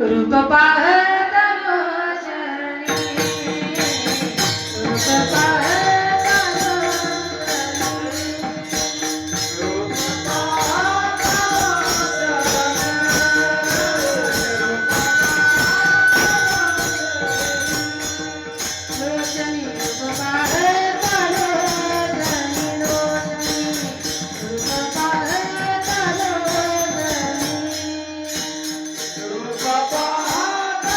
रूप पाहत लोचनी रूप पाहत लोचनी रूप पाहत लोचनी रूप पाहत लोचनी रूप पाहत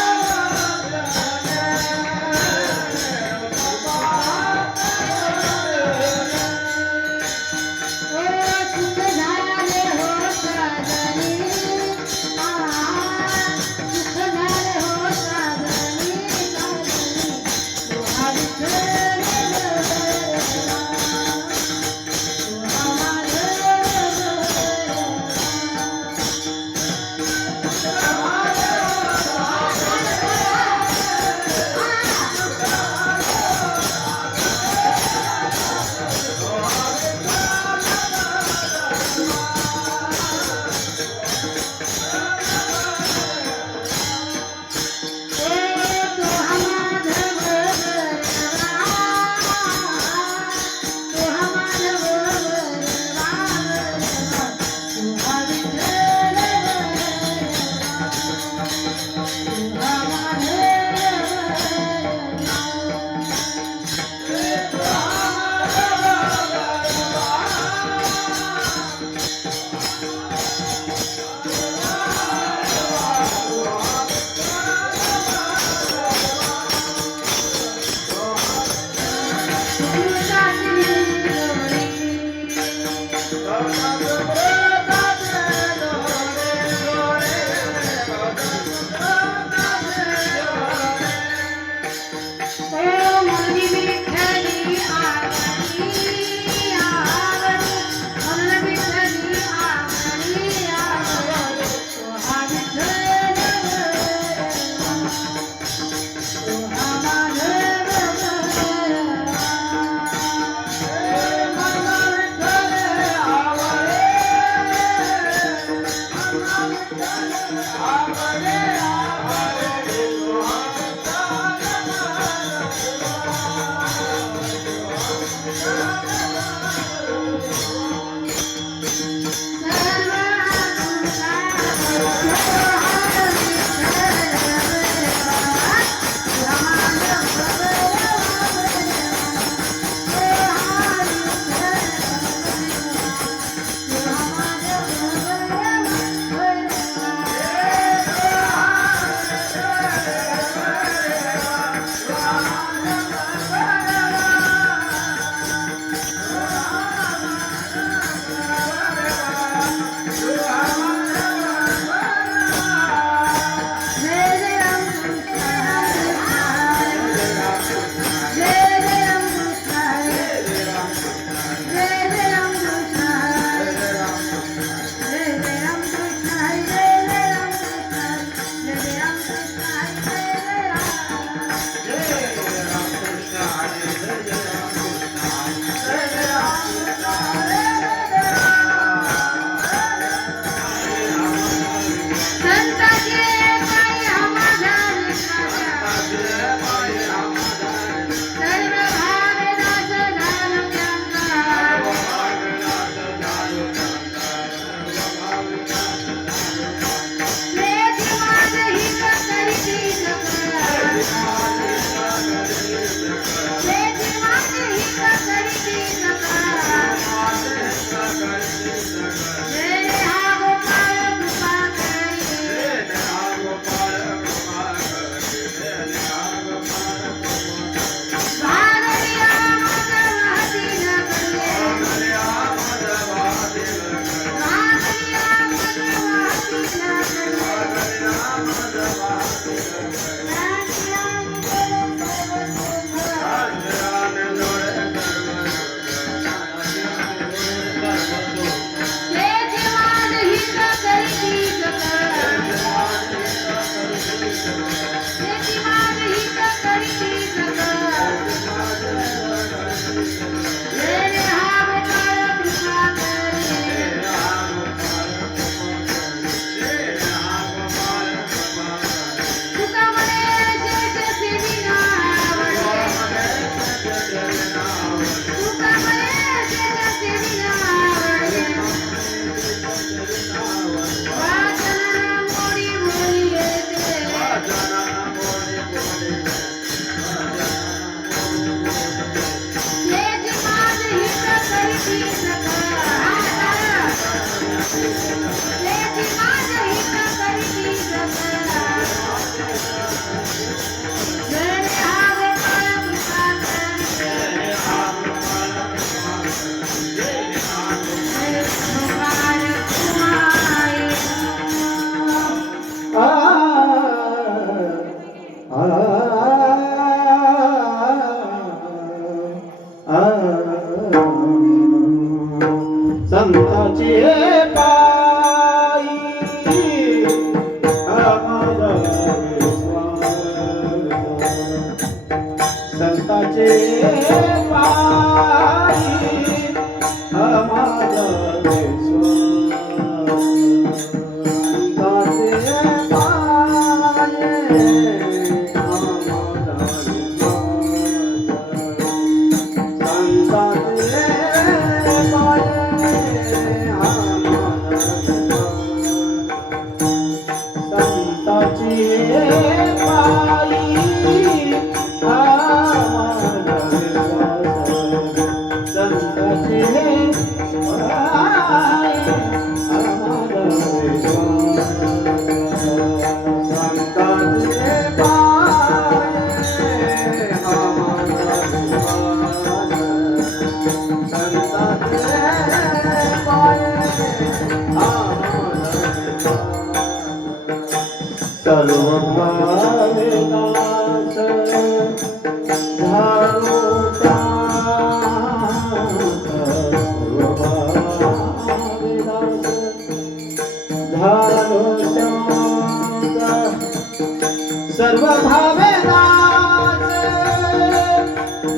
सर्व भावे दास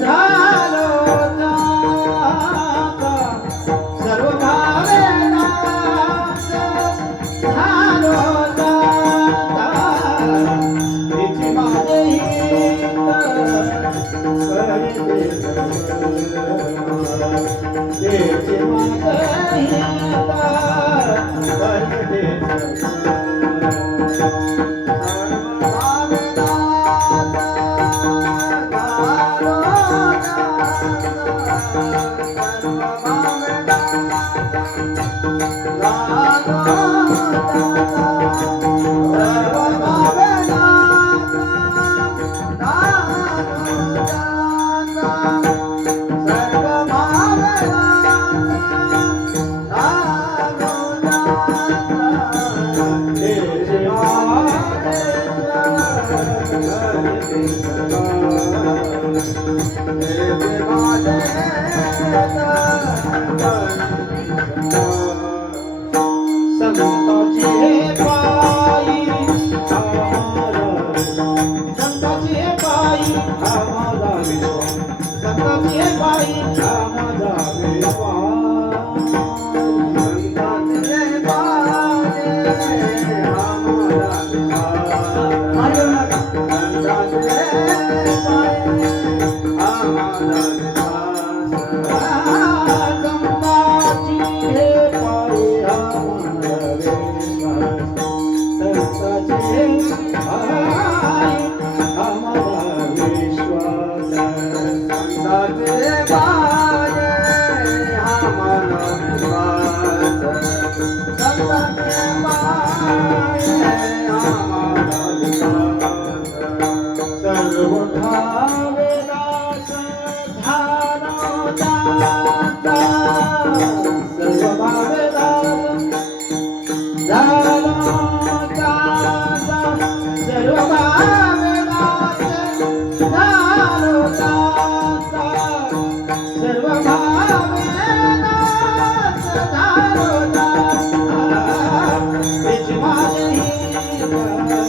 झालो दाता, सर्व भावे दास झालो दाता, तिची माझे हित करते तिची माझे हित करते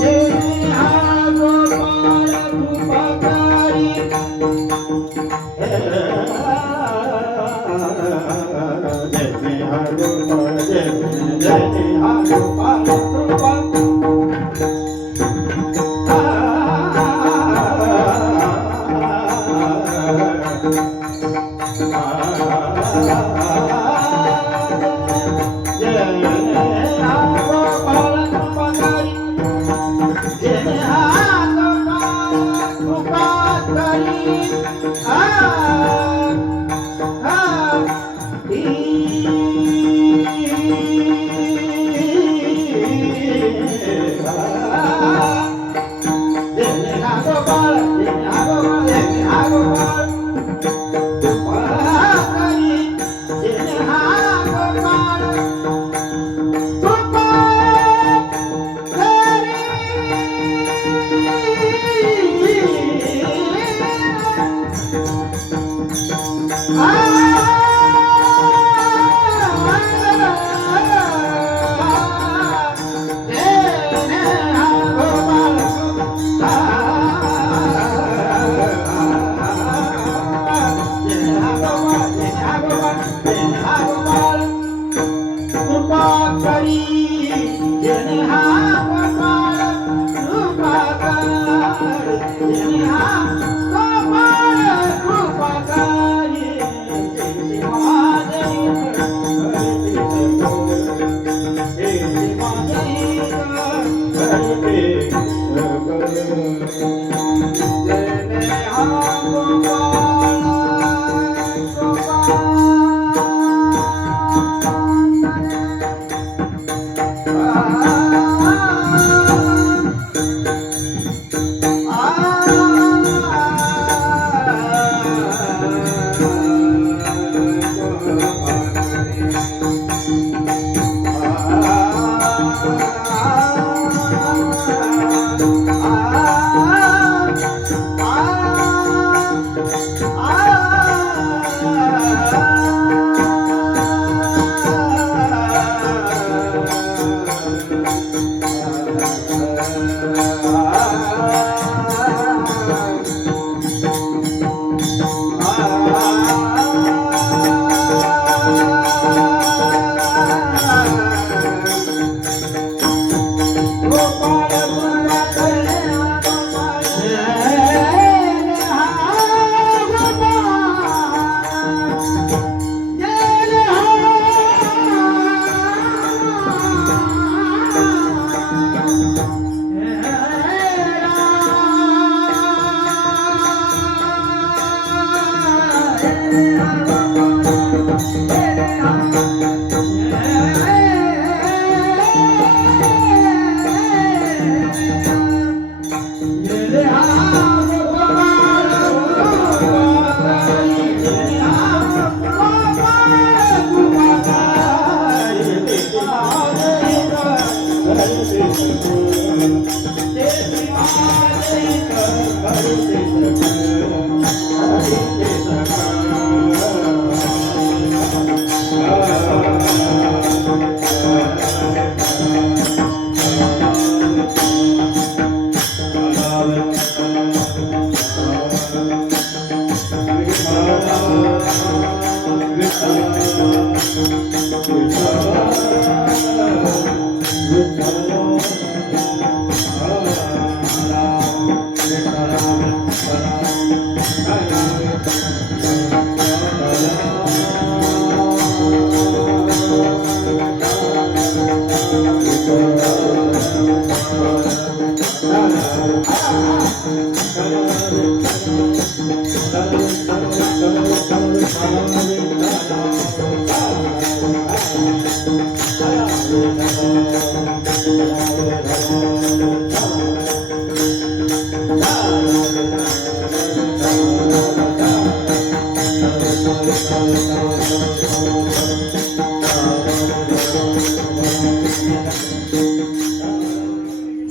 जय हा गोपाळ कृपाकारी जय हा गोपाळ जय हा गोपाळ कृपा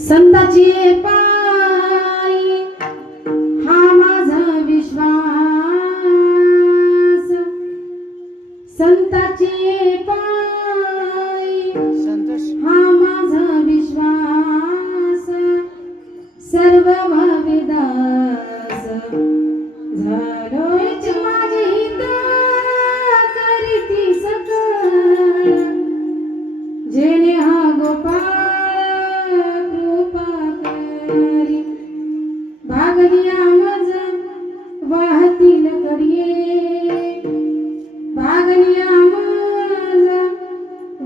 संताची पायी हा माझा विश्वास, संताची पायी हा माझा विश्वास, सर्व भाविदास झालोच माझे हित करीती सकळ, जेणे हा गोपाळ भागलिया मज वाहतील कडिये, भागलिया मज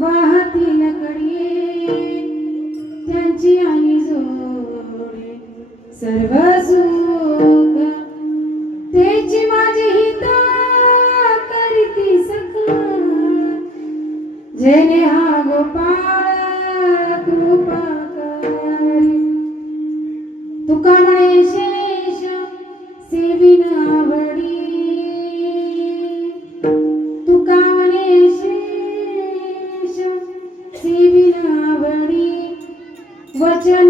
वाहतील कडिये, त्यांची आणि जोडे सर्व सुख, तेची माझी हित करीती सकळ, जेणे हा गोपाळ कृपा करी. तुका म्हणे शेष सेविन आवडी, तुका म्हणे शेष सेविन आवडी, वचन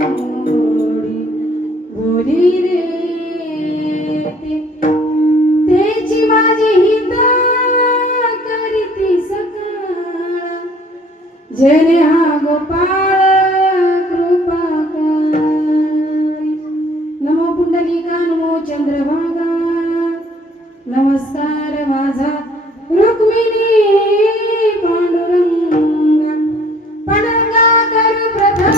मोडी बोली रे ते, तेची माझी हित करीती सकळ, जेणे हा गोपाळ कृपा करी. नमो पुंडलिका नमो चंद्रभागा, नमस्कार माझा रुक्मिणी पांडुरंगा, पांडुरंगा करू प्रथम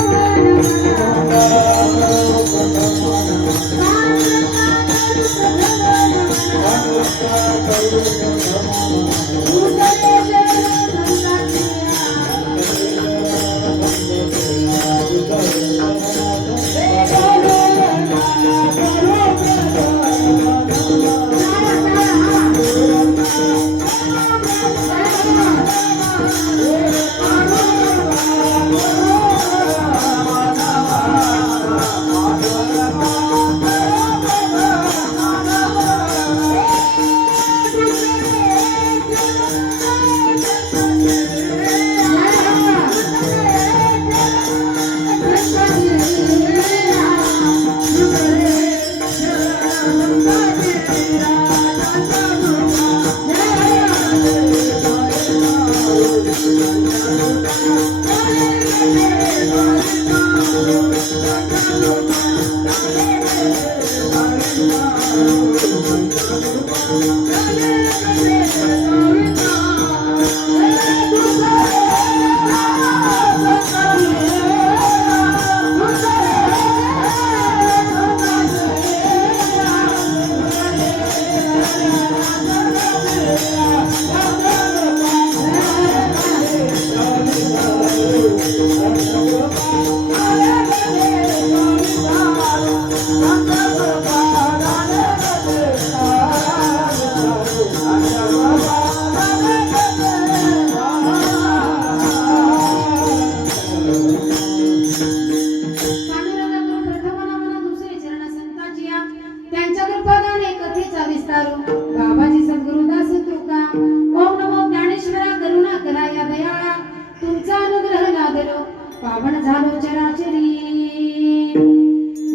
पावन झालो चराचरी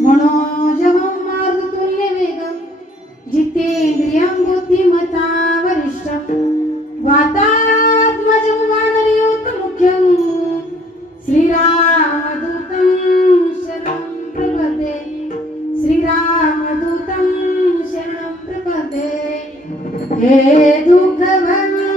मनोजवं मारुतुल्य वेग जितेंद्रियं बुद्धिमता वरिष्ठ वातात्मजं वानरयूत मुख्यं श्रीरामदूतं शरणं प्रपदे श्रीरामदूतं शरणं प्रपदे हे दुःखभञ्जन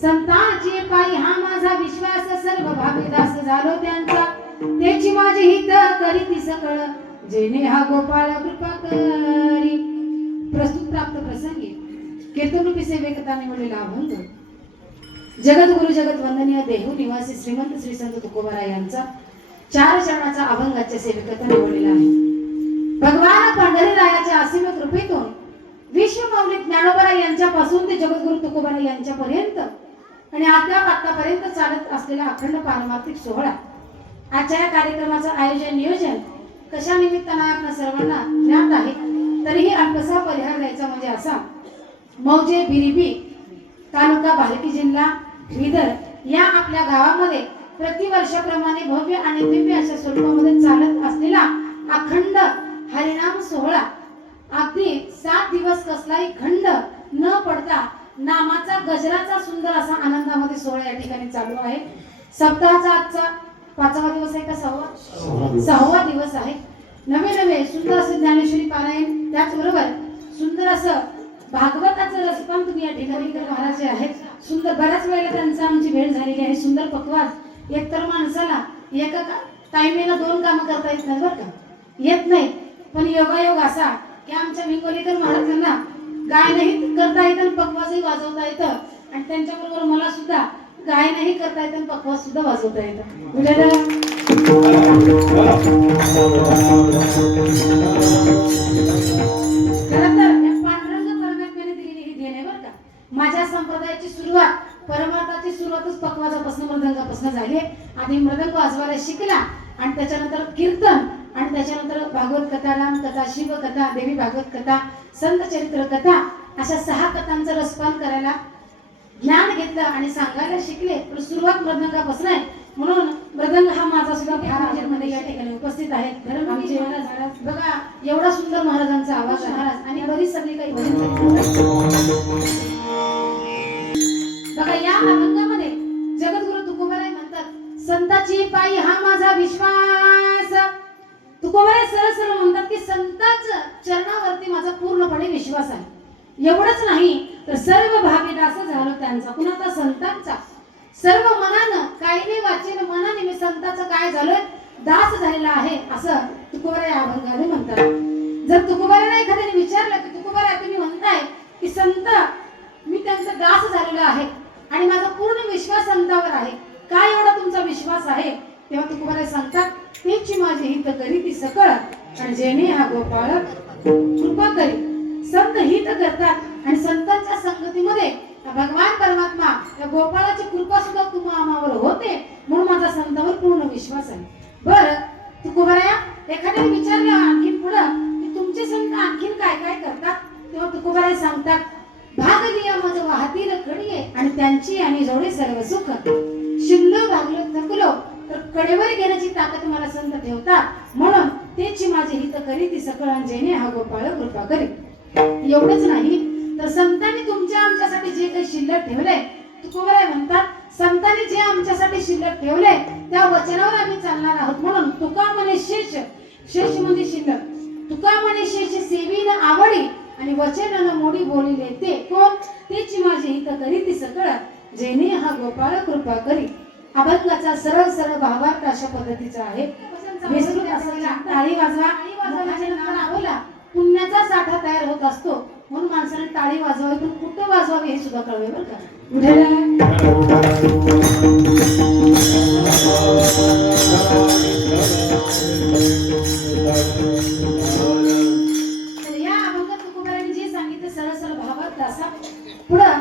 संतांची पायी हा माझा विश्वास, सर्व भागीदास झालो त्यांचा, त्याची माझी हित करीती सकळ, जेणे हा गोपाळ कृपा करी. प्रस्तुत प्राप्त प्रसंगी कीर्तनरूपी सेवेकता निवडलेला अभंग जगद्गुरु जगत वंदनीय देहू निवासी श्रीमंत श्री संत तुकोबाराय यांचा 4 चरणाचा अभंगाच्या सेवेकता निवडलेला आहे. भगवान पंढरीरायाच्या असीम कृपेतून विश्वमौली ज्ञानोबराय यांच्यापासून ते जगद्गुरु तुकोबाराय यांच्यापर्यंत आणि आतापर्यंत चालत असलेला अखंड पारमार्थिक सोहळा, आजच्या या कार्यक्रमाचं आयोजन नियोजन कशा निमित्तानं आपल्या सर्वांना ज्ञात आहे, तरीही अल्पसा परिहार द्यायचा म्हणजे असा. मौजे बिरिबी तालुका भालकी जिल्हा बिदर या आपल्या गावामध्ये प्रतिवर्षाप्रमाणे भव्य आणि दिव्य अशा स्वरूपामध्ये चालत असलेला अखंड हरिनाम सोहळा, अगदी 7 दिवस कसलाही खंड न पडता नामाचा गजराचा सुंदर असा आनंदामध्ये सोहळा या ठिकाणी चालू आहे. सप्ताहाचा आजचा 5वा दिवस आहे का 6वा दिवस आहे. नवे सुंदर असे ज्ञानेश्वरी पारायण, त्याचबरोबर सुंदर असं भागवताचं रसपान तुम्ही या ठिकाणी महाराज आहेत. सुंदर बऱ्याच वेळेला त्यांचा आमची भेट झालेली आहे. सुंदर पक्वास, एकतर माणसाला एका टाइमेला 2 कामं करता येत नाही, बरं का, येत नाही. पण योगायोग असा की आमच्या विंगोलीकर महाराजांना गायनही करता येतं आणि पक्वासही वाजवता येतं, आणि त्यांच्याबरोबर मला सुद्धा गायनही करता येतं आणि पक्वास सुद्धा वाजवता येतं. माझ्या संप्रदायाची सुरुवात, परमार्थाची सुरुवातच पक्वाजापासून मृदंगापासून झाली आहे. आधी मृदंग वाजवायला शिकला आणि त्याच्यानंतर कीर्तन आणि त्याच्यानंतर भागवत कथा, रामकथा, शिवकथा, देवी भागवत कथा, संत चरित्र कथा अशा 6 कथांचं रसपान करायला ज्ञान घेतलं आणि सांगायला शिकले. पण सुरुवात मृदंगापासून आहे, म्हणून मृदंग हा माझा सुद्धा फार मध्ये या ठिकाणी उपस्थित आहे. बघा एवढा सुंदर महाराजांचा आवाज महाराज आणि बरीच सगळी काही बघा. या अभंगामध्ये जगद्गुरु तुकोबाराय म्हणतात, संताची पायी हा माझा विश्वास. तुकोबाराय सरळ म्हणतात की संतांच्या चरणावरती माझा पूर्णपणे विश्वास आहे. एवढंच नाही तर सर्व भागीदास झालो त्यांचा, कुणाचा, संतांचा. सर्व मनानं, काही नाही वाचेल मनाने मी संतांचं काय झालोय, दास झालेला आहे, असं तुकोबाराय अभंगाने म्हणतात. जर तुकोबारायला एखाद्याने विचारलं की तुकोबाराय तुम्ही म्हणताय की संत मी त्यांचा आहे आणि माझा पूर्ण विश्वास संतावर आहे. काय एवढा तुमचा विश्वास आहे? तेव्हा तुकोबाराय सांगतात, तेची माझी हित करी ती सकळ आणि जेणे हा गोपाळ कृपा करी. संत हित करतात आणि संतांच्या संगतीमध्ये भगवान परमात्मा या गोपाळाची कृपा सुद्धा तुम्हावर होते, म्हणून माझा संतावर पूर्ण विश्वास आहे. बर तुकोबाराया, एखाद्याने विचारलं आणखीन पुढं की तुमचे संत आणखीन काय काय करतात, तेव्हा तुकोबाराय सांगतात, भाग दिया मज वाहतील खडिये आणि त्यांची आणि जोडे सर्व सुख. शिल्लो भागलो थकलो तर कडेवर घेण्याची ताकद मला संत ठेवतात, म्हणून तेची माझी हित करी ती सकळ आणि जेणे हा गोपाळ कृपा करी. एवढंच नाही तर संतांनी तुमच्या आमच्यासाठी जे काही शिल्लक ठेवलंय, तुकोबाराय म्हणतात, संतांनी जे आमच्यासाठी शिल्लक ठेवले त्या वचनावर आम्ही चालणार आहोत. म्हणून तुका म्हणे शेष, शेष म्हणजे शिल्लक. तुका म्हणे शेष सेवीन आवडी आणि वचन न मोडी बोलिले ते कोण, तेची माझी हित करी ती सकळ जेणे हा गोपाळ कृपा करी. अभंगाचा सरळ सरळ भावार्थ अशा पद्धतीचा आहे. विस्तृत असायला टाळी वाजवा, मुखाच्या नंतर आवला पुण्याचा साठा तयार होत असतो, म्हणून माणसाने टाळी वाजवावी, पण कुठं वाजवावी हे सुद्धा कळवे बरं का. तर या अभंगात तुकोबारायांनी जे सांगितलं सरळ सरळ भावार्थ असा. पुढं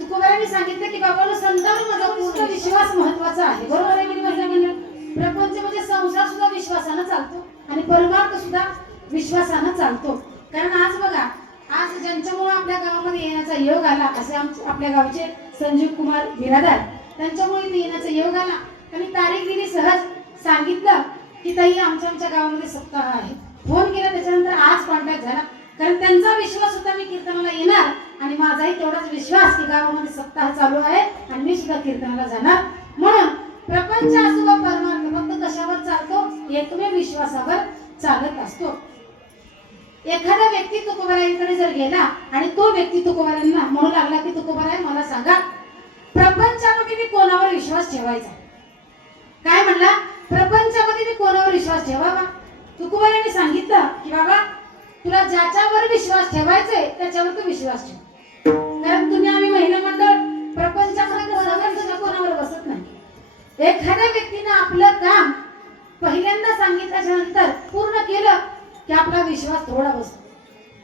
तुकोबारायांनी सांगितलं की बाबांनो, संतांवर माझा पूर्ण विश्वास महत्वाचा आहे. बरोबर आहे की माझ्या म्हणणं? प्रपंच म्हणजे संसार सुद्धा विश्वासानं चालतो आणि परमार्थ सुद्धा विश्वासानं चालतो. कारण आज बघा, आज ज्यांच्यामुळे आपल्या गावामध्ये येण्याचा योग आला, असे आपल्या गावचे संजीव कुमार बिरादार, त्यांच्यामुळे इथे येण्याचा योग आला. त्यांनी तारीख दिली, सहज सांगितलं की ताई आमच्या गावामध्ये सप्ताह आहे. फोन केला, त्याच्यानंतर आज कॉन्टॅक्ट झाला. कारण त्यांचा विश्वास होता मी कीर्तनाला येणार आणि माझाही तेवढाच विश्वास की गावामध्ये सप्ताह चालू आहे आणि मी सुद्धा कीर्तनाला जाणार. म्हणून प्रपंच असो वा परमार्थ फक्त कशावर चालतो? एकमेव विश्वासावर चालत असतो. एखादा व्यक्ती तुकोबारायांकडे जर गेला आणि तो व्यक्ती तुकोबारायांना म्हणू लागला की तुकोबाराय मला सांगा, प्रपंचामध्ये मी कोणावर विश्वास ठेवायचा? काय म्हणला? प्रपंचामध्ये मी कोणावर विश्वास ठेवावा? तुकोबारायांनी सांगितलं की बाबा, तुला ज्याच्यावर विश्वास ठेवायचंय त्याच्यावर तू विश्वास ठेव. कारण तुम्ही आम्ही महिला मंडळ प्रपंचामध्ये कोणावर बसत नाही. एखाद्या व्यक्तीने आपलं काम पहिल्यांदा सांगितल्याच्या नंतर पूर्ण केलं की आपला विश्वास थोडा बसतो.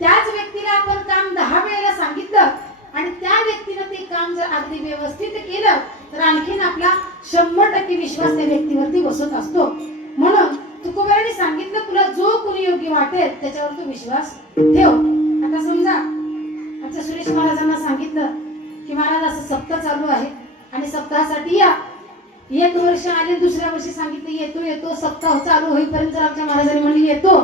त्याच व्यक्तीला आपण काम 10 वेळेला सांगितलं आणि त्या व्यक्तीने ते काम जर अगदी व्यवस्थित केलं तर आणखीन आपला 100% विश्वास त्या व्यक्तीवरती बसत असतो. म्हणून तुकोबारायांनी सांगितलं, तुला जो कोणी योग्य वाटेल त्याच्यावर तू विश्वास ठेव. आता समजा आमच्या सुरेश महाराजांना सांगितलं की महाराज असं सप्ताह चालू आहे आणि सप्ताहासाठी या. 1 वर्ष आले, दुसऱ्या वर्षी सांगितलं येतो. सप्ताह चालू होईपर्यंत जर आमच्या महाराजांनी म्हणली येतो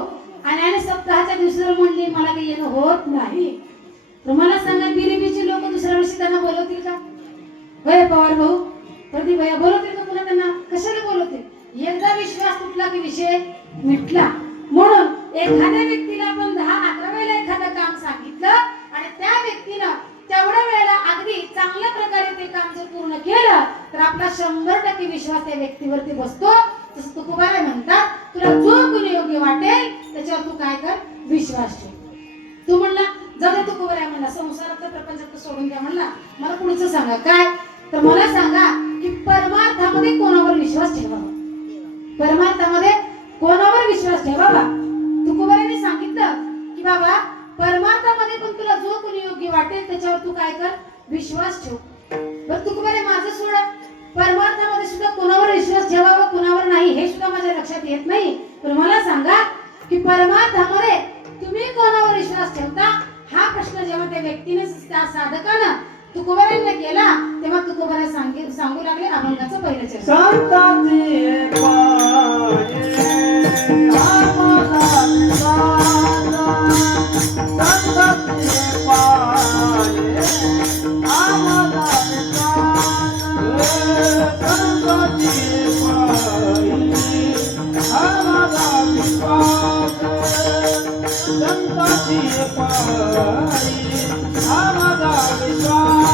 आणि सप्ताहाच्या दुसऱ्या म्हणली मला काही येणं होत नाही, तर मला सांगा बिरीबीची लोक दुसऱ्या वर्षी त्यांना बोलवतील का? होय पवार भाऊ, प्रदीप भैया बोलवतील का पुन्हा त्यांना? कशाला बोलवतील? एकदा विश्वास तुटला की विषय मिटला. म्हणून एखाद्या व्यक्तीला आपण 10-11 वेळेला एखादं काम सांगितलं आणि त्या व्यक्तीनं तेवढ्या वेळेला अगदी चांगल्या प्रकारे ते काम जर पूर्ण केलं तर आपला 100% विश्वास त्या व्यक्तीवरती बसतो. तसं तुकोबाराय म्हणतात, तुला जो कोणी योग्य वाटेल त्याच्यावर तू काय कर, विश्वास ठेव. तू म्हणला जाऊ तुकोबाराय म्हणला संसारातलं प्रपंचात सोडून द्या म्हणला, मला पुढचं सांगा काय? तर मला सांगा की परमार्थामध्ये कोणावर विश्वास ठेवावा? परमार्थामध्ये कोणावर विश्वास ठेवावा? तुकोबारायांनी सांगितलं की बाबा, परमार्थामध्ये पण तुला जो कोणी योग्य वाटेल त्याच्यावर तू काय कर, विश्वास ठेव. बरं तुकोबाराय माझं सोडा, परमार्थामध्ये सुद्धा कोणावर विश्वास ठेवावा कोणावर नाही हे सुद्धा माझ्या लक्षात येत नाही. पण मला सांगा की परमार्थामध्ये तुम्ही कोणावर विश्वास ठेवता? हा प्रश्न जेव्हा त्या व्यक्तीने, त्या साधकानं तुकोबारायांना केला तेव्हा तुकोबाराय सांगू लागले अभंगाचं पहिलं चरण. संतांची पाये आम्हाला विश्वास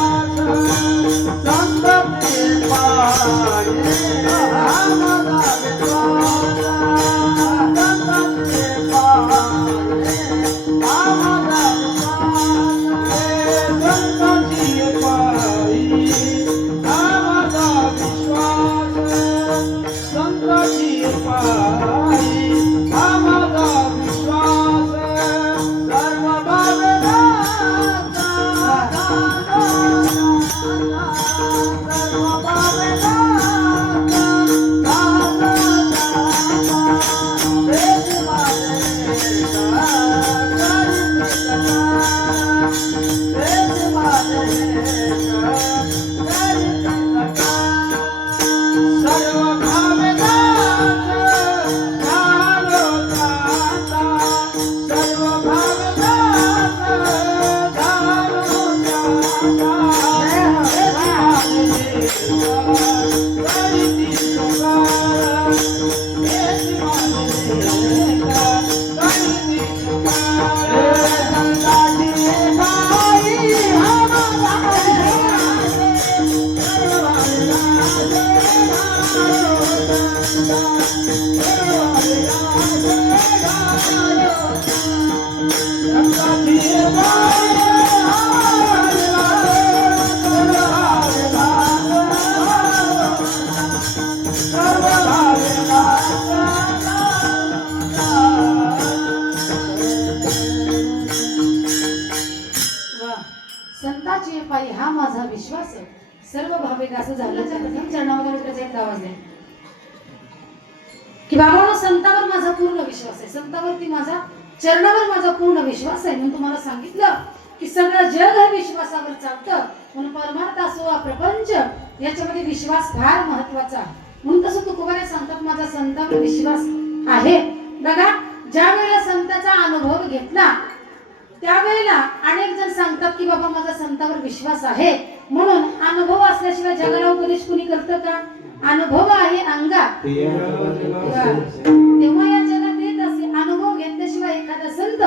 संताची पायी हा माझा विश्वास आहे. सर्व भाविक असं झालं प्रथम चरणामध्ये मित्राचा एक आवाज आहे की बाबांनो संतावर माझा पूर्ण विश्वास आहे. संतावरती माझा चरणावर माझा पूर्ण विश्वास आहे. म्हणून तुम्हाला सांगितलं की सगळं जग हे विश्वासावर चालतं. म्हणून परमार्थ असो वा प्रपंच याच्यामध्ये विश्वास फार महत्वाचा आहे. म्हणून तसं तुकोबाने सांगतात माझा संतावर विश्वास आहे. बघा ज्या वेळेला संताचा अनुभव घेतला त्यावेळेला अनेक जण सांगतात की बाबा माझा संतावर विश्वास आहे. म्हणून अनुभव असल्याशिवाय जगाला उपदेश कुणी करतं का? अनुभव आहे अंगात तेव्हा या जगात येत असे. अनुभव घेतल्याशिवाय एखादा संत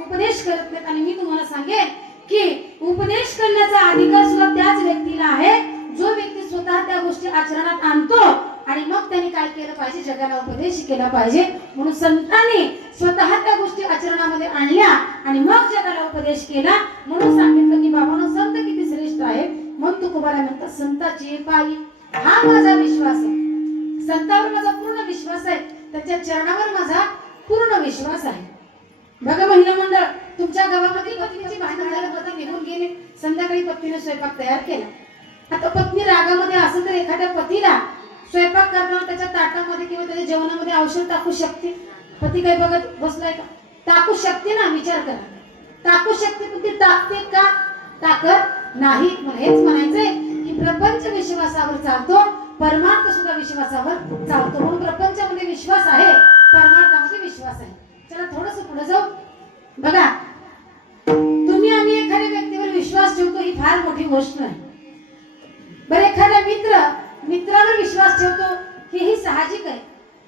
उपदेश करत नाही. आणि मी तुम्हाला सांगेन की उपदेश करण्याचा अधिकार सुद्धा त्याच व्यक्तीला आहे जो व्यक्ती स्वतः त्या गोष्टी आचरणात आणतो आणि मग त्यांनी काय केलं पाहिजे? जगाला उपदेश केला पाहिजे. म्हणून संतांनी स्वतः त्या गोष्टी आचरणामध्ये आणल्या आणि मग जगाला उपदेश केला. म्हणून सांगितलं की बाबांनो संत किती श्रेष्ठ आहे. म्हणून तुकोबाला म्हणतात संताची पायी हा माझा विश्वास आहे. संतावर माझा पूर्ण विश्वास आहे. त्याच्या चरणावर माझा पूर्ण विश्वास आहे. बघा महिला मंडळ तुमच्या गावामध्ये पत्नीची भांडण झालं, पती निघून गेले, संध्याकाळी पत्नीने स्वयंपाक तयार केला. आता पत्नी रागामध्ये असेल तर एखाद्या पतीला स्वयंपाक करताना त्याच्या ताटामध्ये किंवा त्याच्या जेवणामध्ये औषध टाकू शकते? पती काय बघत बसलाय का? टाकू शकते ना? विचार करा. टाकू शकते पण ती टाकते का? टाकत नाही. मला हेच म्हणायचंय की प्रपंच विश्वासावर चालतो, परमार्थ सुद्धा विश्वासावर चालतो. म्हणून प्रपंचामध्ये विश्वास आहे, परमार्थामध्ये विश्वास आहे. चला थोडस पुढे जाऊ. बघा तुम्ही आणि एखाद्या व्यक्तीवर विश्वास ठेवतो ही फार मोठी गोष्ट नाही. बरं एखादा मित्रावर विश्वास ठेवतो हेही साहजिक आहे.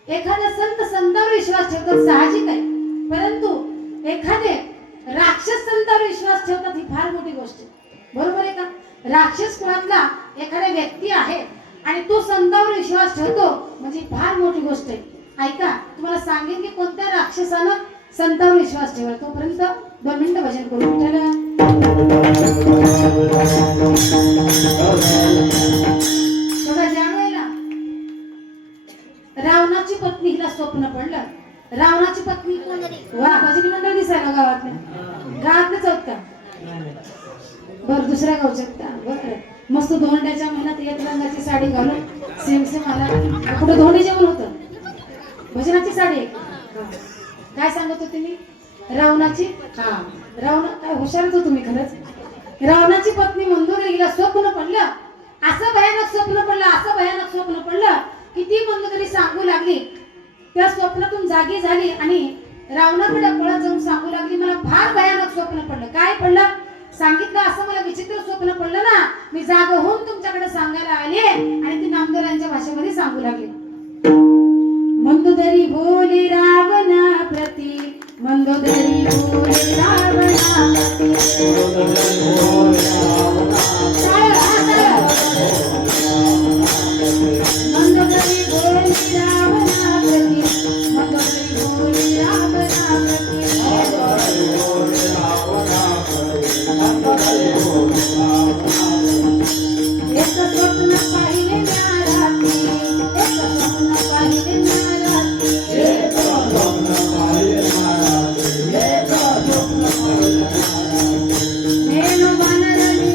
एखादा संतावर विश्वास ठेवतो साहजिक आहे. परंतु एखादे राक्षस संतावर विश्वास ठेवतात ही फार मोठी गोष्ट आहे. बरोबर आहे का? राक्षस कुळातला एखादा व्यक्ती आहे आणि तो संतावर विश्वास ठेवतो म्हणजे फार मोठी गोष्ट आहे. ऐका तुम्हाला सांगेन की कोणत्या राक्षसानं संतावर विश्वास ठेवला. तोपर्यंत 2 मिनिटं भजन करू. बघा ज्या वेळेला रावणाची पत्नी हिला स्वप्न पडलं. रावणाची पत्नी वा भजनी मंडळ दिसायला गावातलेच होत का? बरं दुसऱ्या गावच्या बरं मस्त धोंड्याच्या महिन्यात एक रंगाची साडी घालून सेम आला. कुठं धोंडे जेवण होतं भजनाची साडी. काय सांगत होते मी? रावणाची रावण काय हुशारच हो तुम्ही खरंच. रावणाची पत्नी मंदोदरी हिला स्वप्न पडलं. असं भयानक स्वप्न पडलं की ती मंदोदरी सांगू लागली. त्या स्वप्नातून जागी झाली आणि रावणाकडे पळत जाऊन सांगू लागली मला फार भयानक स्वप्न पडलं. काय पडलं? सांगितलं असं मला विचित्र स्वप्न पडलं ना, मी जाग होऊन तुमच्याकडे सांगायला आले. आणि ती नामदेवांच्या भाषेमध्ये सांगू लागली. मंदोदरी बोली रावणा प्रती, मंदोदरी बोली रावणा प्रती. मंदोदरी बोली रावणा प्रती, मंदोदरी बोली रावणा प्रती. एक स्वप्न पाहिले म्या रात्री, एक स्वप्न पाहिले म्या रात्री. नेणू बानरली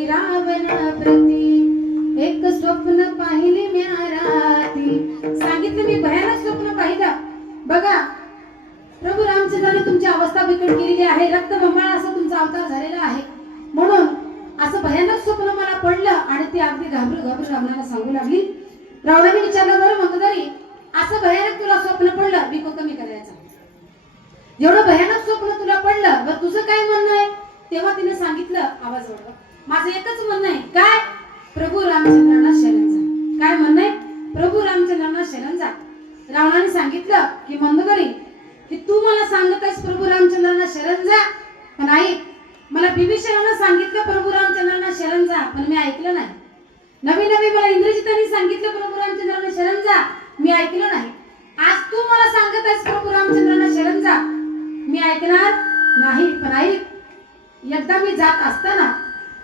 केली रावण प्रती एक स्वप्न पाहिले म्या राती सांगितलं मी भयानक स्वप्न पाहिलं बघा प्रभू रामचंद्राने तुमची अवस्था बिकट केलेली आहे रक्तबंबाळ असा तुमचा अवतार झालेला आहे म्हणून असं भयानक स्वप्न मला पडलं आणि ती अगदी घाबरू रावणाला सांगू लागली रावणाने विचारलं बरं मंगोदरी असं भयानक तुला स्वप्न पडलं विको कमी करायचा एवढं भयानक स्वप्न तुला पडलं बरं तुझं काय म्हणणं आहे तेव्हा तिने सांगितलं आवाज वाढवा माझं एकच म्हणणं आहे काय प्रभू रामचंद्रांना शरण जा काय म्हणणं आहे प्रभू रामचंद्रांना शरण जा रावणाने सांगितलं की मंदोदरी की तू मला सांगत आहेस प्रभू रामचंद्रांना शरण जा पण आई मला बिभीषणाने सांगितलं प्रभू रामचंद्रांना शरण जा पण मी ऐकलं नाही नवी मला इंद्रजितांनी सांगितलं प्रभू रामचंद्रांना शरण जा मी ऐकलं नाही आज तू मला सांगत आहेस प्रभू रामचंद्रांना शरण जा मी ऐकणार नाही पण ऐक एकदा मी जात असताना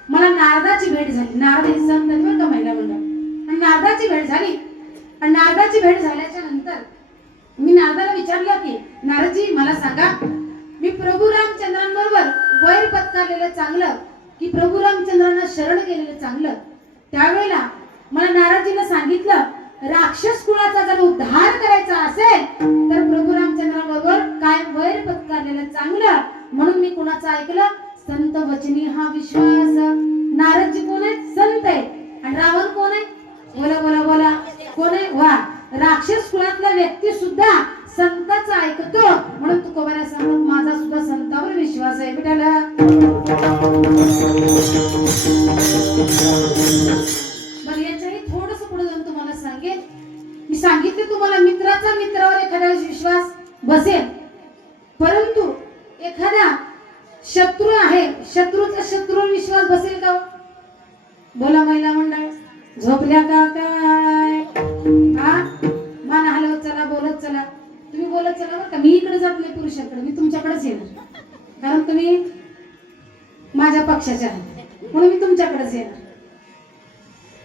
मला नारदाची भेट झाली नारद हे संत आहेत बरं का महिला मंडळ आणि नारदाची भेट झाली आणि नारदाची भेट झाल्याच्या नंतर मी नारदाला विचारलं की नारदजी मला सांगा मी प्रभू रामचंद्रांबरोबर वैर पत्करलेलं चांगलं की प्रभू रामचंद्रांना शरण गेलेलं चांगलं त्यावेळेला मला नारदजीने सांगितलं राक्षस कुळाचा जर उद्धार करायचा असेल तर प्रभू रामचंद्रांबरोबर काय वैर पत्करलेलं चांगलं म्हणून मी कुणाचं ऐकलं संत वचनी हा विश्वास नारदजी कोण आहेत संत आहेत आणि रावण कोण आहे बोला बोला बोला कोण आहे वा राक्षस कुळातला व्यक्ती सुद्धा संताचं ऐकतो म्हणून तुकोबाला सांगत माझा सुद्धा संतावर विश्वास आहे बेटाला बरं याच्याही थोडस पुढे जाऊन तुम्हाला सांगेन मी सांगितले तुम्हाला मित्राचा मित्रावर एखाद्या विश्वास बसेल परंतु एखादा शत्रू आहे शत्रूचा शत्रूवर विश्वास बसेल का बोला महिला मंडळ झोपल्या का काय हा मान हलवत चला बोलत चला तुम्ही बोलत चला बरं का मी इकडे जात नाही पुरुषाकडे मी तुमच्याकडेच येणार कारण तुम्ही माझ्या पक्षाचे आहात म्हणून मी तुमच्याकडेच येणार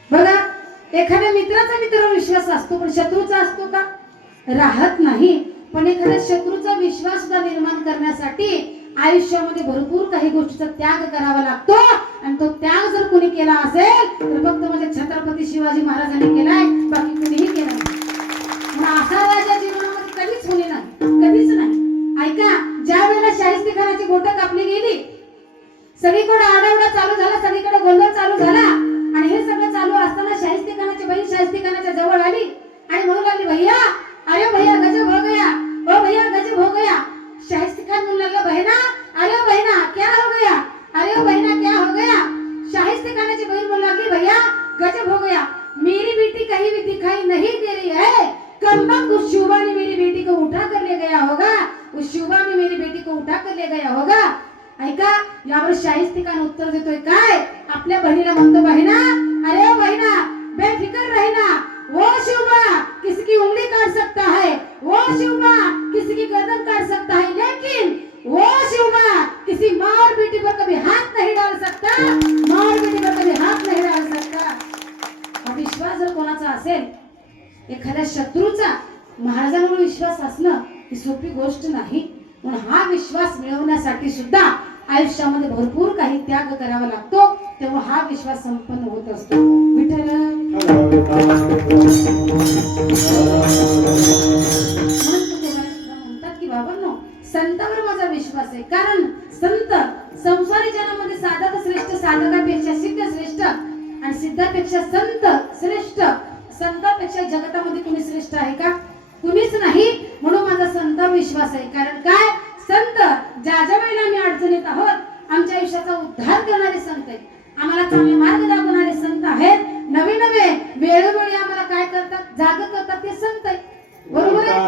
बघा एखाद्या मित्राचा मित्रावर विश्वास असतो पण शत्रूचा असतो का राहत नाही पण एखाद्या शत्रूचा विश्वास सुद्धा निर्माण करण्यासाठी आयुष्यामध्ये भरपूर काही गोष्टीचा त्याग करावा लागतो आणि तो त्याग जर कोणी केला असेल तर फक्त म्हणजे छत्रपती शिवाजी महाराजांनी केलाय बाकी कोणीही केला नाही असा राजा जीवनामध्ये कधीच होणे नाही कधीच नाही ऐका ज्या वेळेला शाहिस्तेखानाची बोटं कापली गेली सगळीकडे आरडाओरडा चालू झाला सगळीकडे गोंधळ चालू झाला आणि हे सगळं चालू असताना शाहिस्तेखानाची बहीण शाहिस्तेखानाच्या जवळ आली आणि म्हणू लागली भैया अरे भैया गजब हो गया ओ भैया गजब हो गया शाहिस्तेखान बोलने लगा बहना अरे बहना क्या हो गया अरे बहना क्या हो गया शाहिस्तेखान की बहन बोलने लगी भैया गजब हो गया मेरी बेटी कहीं भी दिखाई नहीं दे रही है कम्बक उस शुभा ने मेरी बेटी को उठा कर ले गया होगा उस शुभा ने मेरी बेटी को उठा कर ले गया होगा ऐका यावर शाहिस्तेखान उत्तर देतोय काय आपल्या बहिणीला म्हणतो बहिणा अरे बहिणा बेफिकर रहना वो शुभा किसकी उंगली काट सकता है वो शुभा किसी की गर्दन काट सकता है लेकिन वो शुभा किसी माँ और बेटी पर कभी हाथ नहीं डाल सकता माँ और बेटी पर कभी हाथ नहीं डाल सकता हा विश्वास जर कोणाचा असेल एखाद्या शत्रूचा महाराजांवर विश्वास असणं ही सोपी गोष्ट नाही पण हा विश्वास मिळवण्यासाठी सुद्धा आयुष्यामध्ये भरपूर काही त्याग करावा लागतो तेव्हा हा विश्वास संपन्न होत असतो विठ्ठल म्हणतात की बाबांनो संतावर माझा विश्वास आहे कारण संत संसारी जनामध्ये साधक श्रेष्ठ साधकापेक्षा सिद्ध श्रेष्ठ आणि सिद्धापेक्षा संत श्रेष्ठ संतापेक्षा जगतामध्ये कोणी श्रेष्ठ आहे का कुणीच नाही म्हणून माझा संतावर विश्वास आहे कारण काय संत ज्या ज्या वेळेला आम्ही अडचणीत आहोत आमच्या आयुष्याचा उद्धार करणारे संत आहेत आम्हाला चांगले मार्ग दाखवणारे संत आहेत नवे नवे वेळोवेळी आम्हाला काय करतात जाग करतात ते संत आहेत बरोबर आहे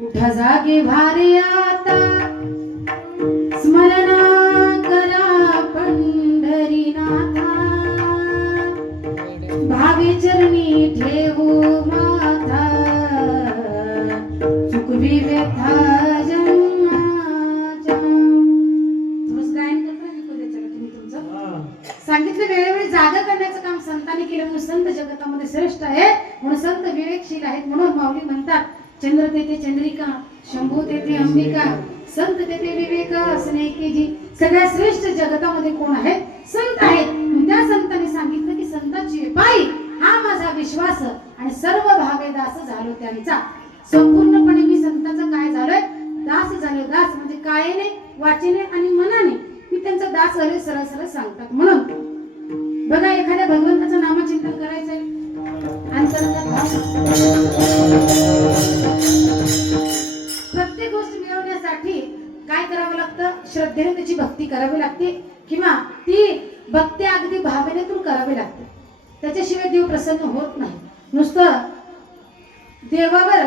उठा जागे भारे आता स्मरण करा पंढरीनाथा भावे चरणी ठेवू माथा चुकवी व्यथा जन्माच्या. थोडंसं गायन करता ऐकू द्यायचं का तुम्ही तुमचं? सांगितलं वेळोवेळी जागा करण्याचं काम संतांनी केलं म्हणून संत जगतामध्ये श्रेष्ठ आहे, म्हणून संत विवेकशील आहेत. म्हणून माऊली म्हणतात चंद्र तेथे चंद्रिका, शंभू तेथे अंबिका, संत तेथे विवेक स्नेहकेजी. सगळ्यात श्रेष्ठ जगतामध्ये कोण आहेत? संत आहेत. त्या संतांनी सांगितलं की संतांची पायी हा माझा विश्वास आणि सर्व भावे दास झालो त्यांचा. संपूर्णपणे मी संतांचा काय झालोय? दास झालो. दास म्हणजे कायेने, वाचेने आणि मनाने मी त्यांचा दास झाले, सरळ सरळ सांगतात. म्हणून बघा, एखाद्या भगवंताचं नामचिंतन करायचंय, अंतर्गत भाव. प्रत्येक गोष्ट मिळवण्यासाठी काय करावं लागतं? श्रद्धेने त्याची भक्ती करावी लागते, किंवा ती भक्ती अगदी भावनेतून करावी लागते. त्याच्याशिवाय देव प्रसन्न होत नाही. नुसतं देवावर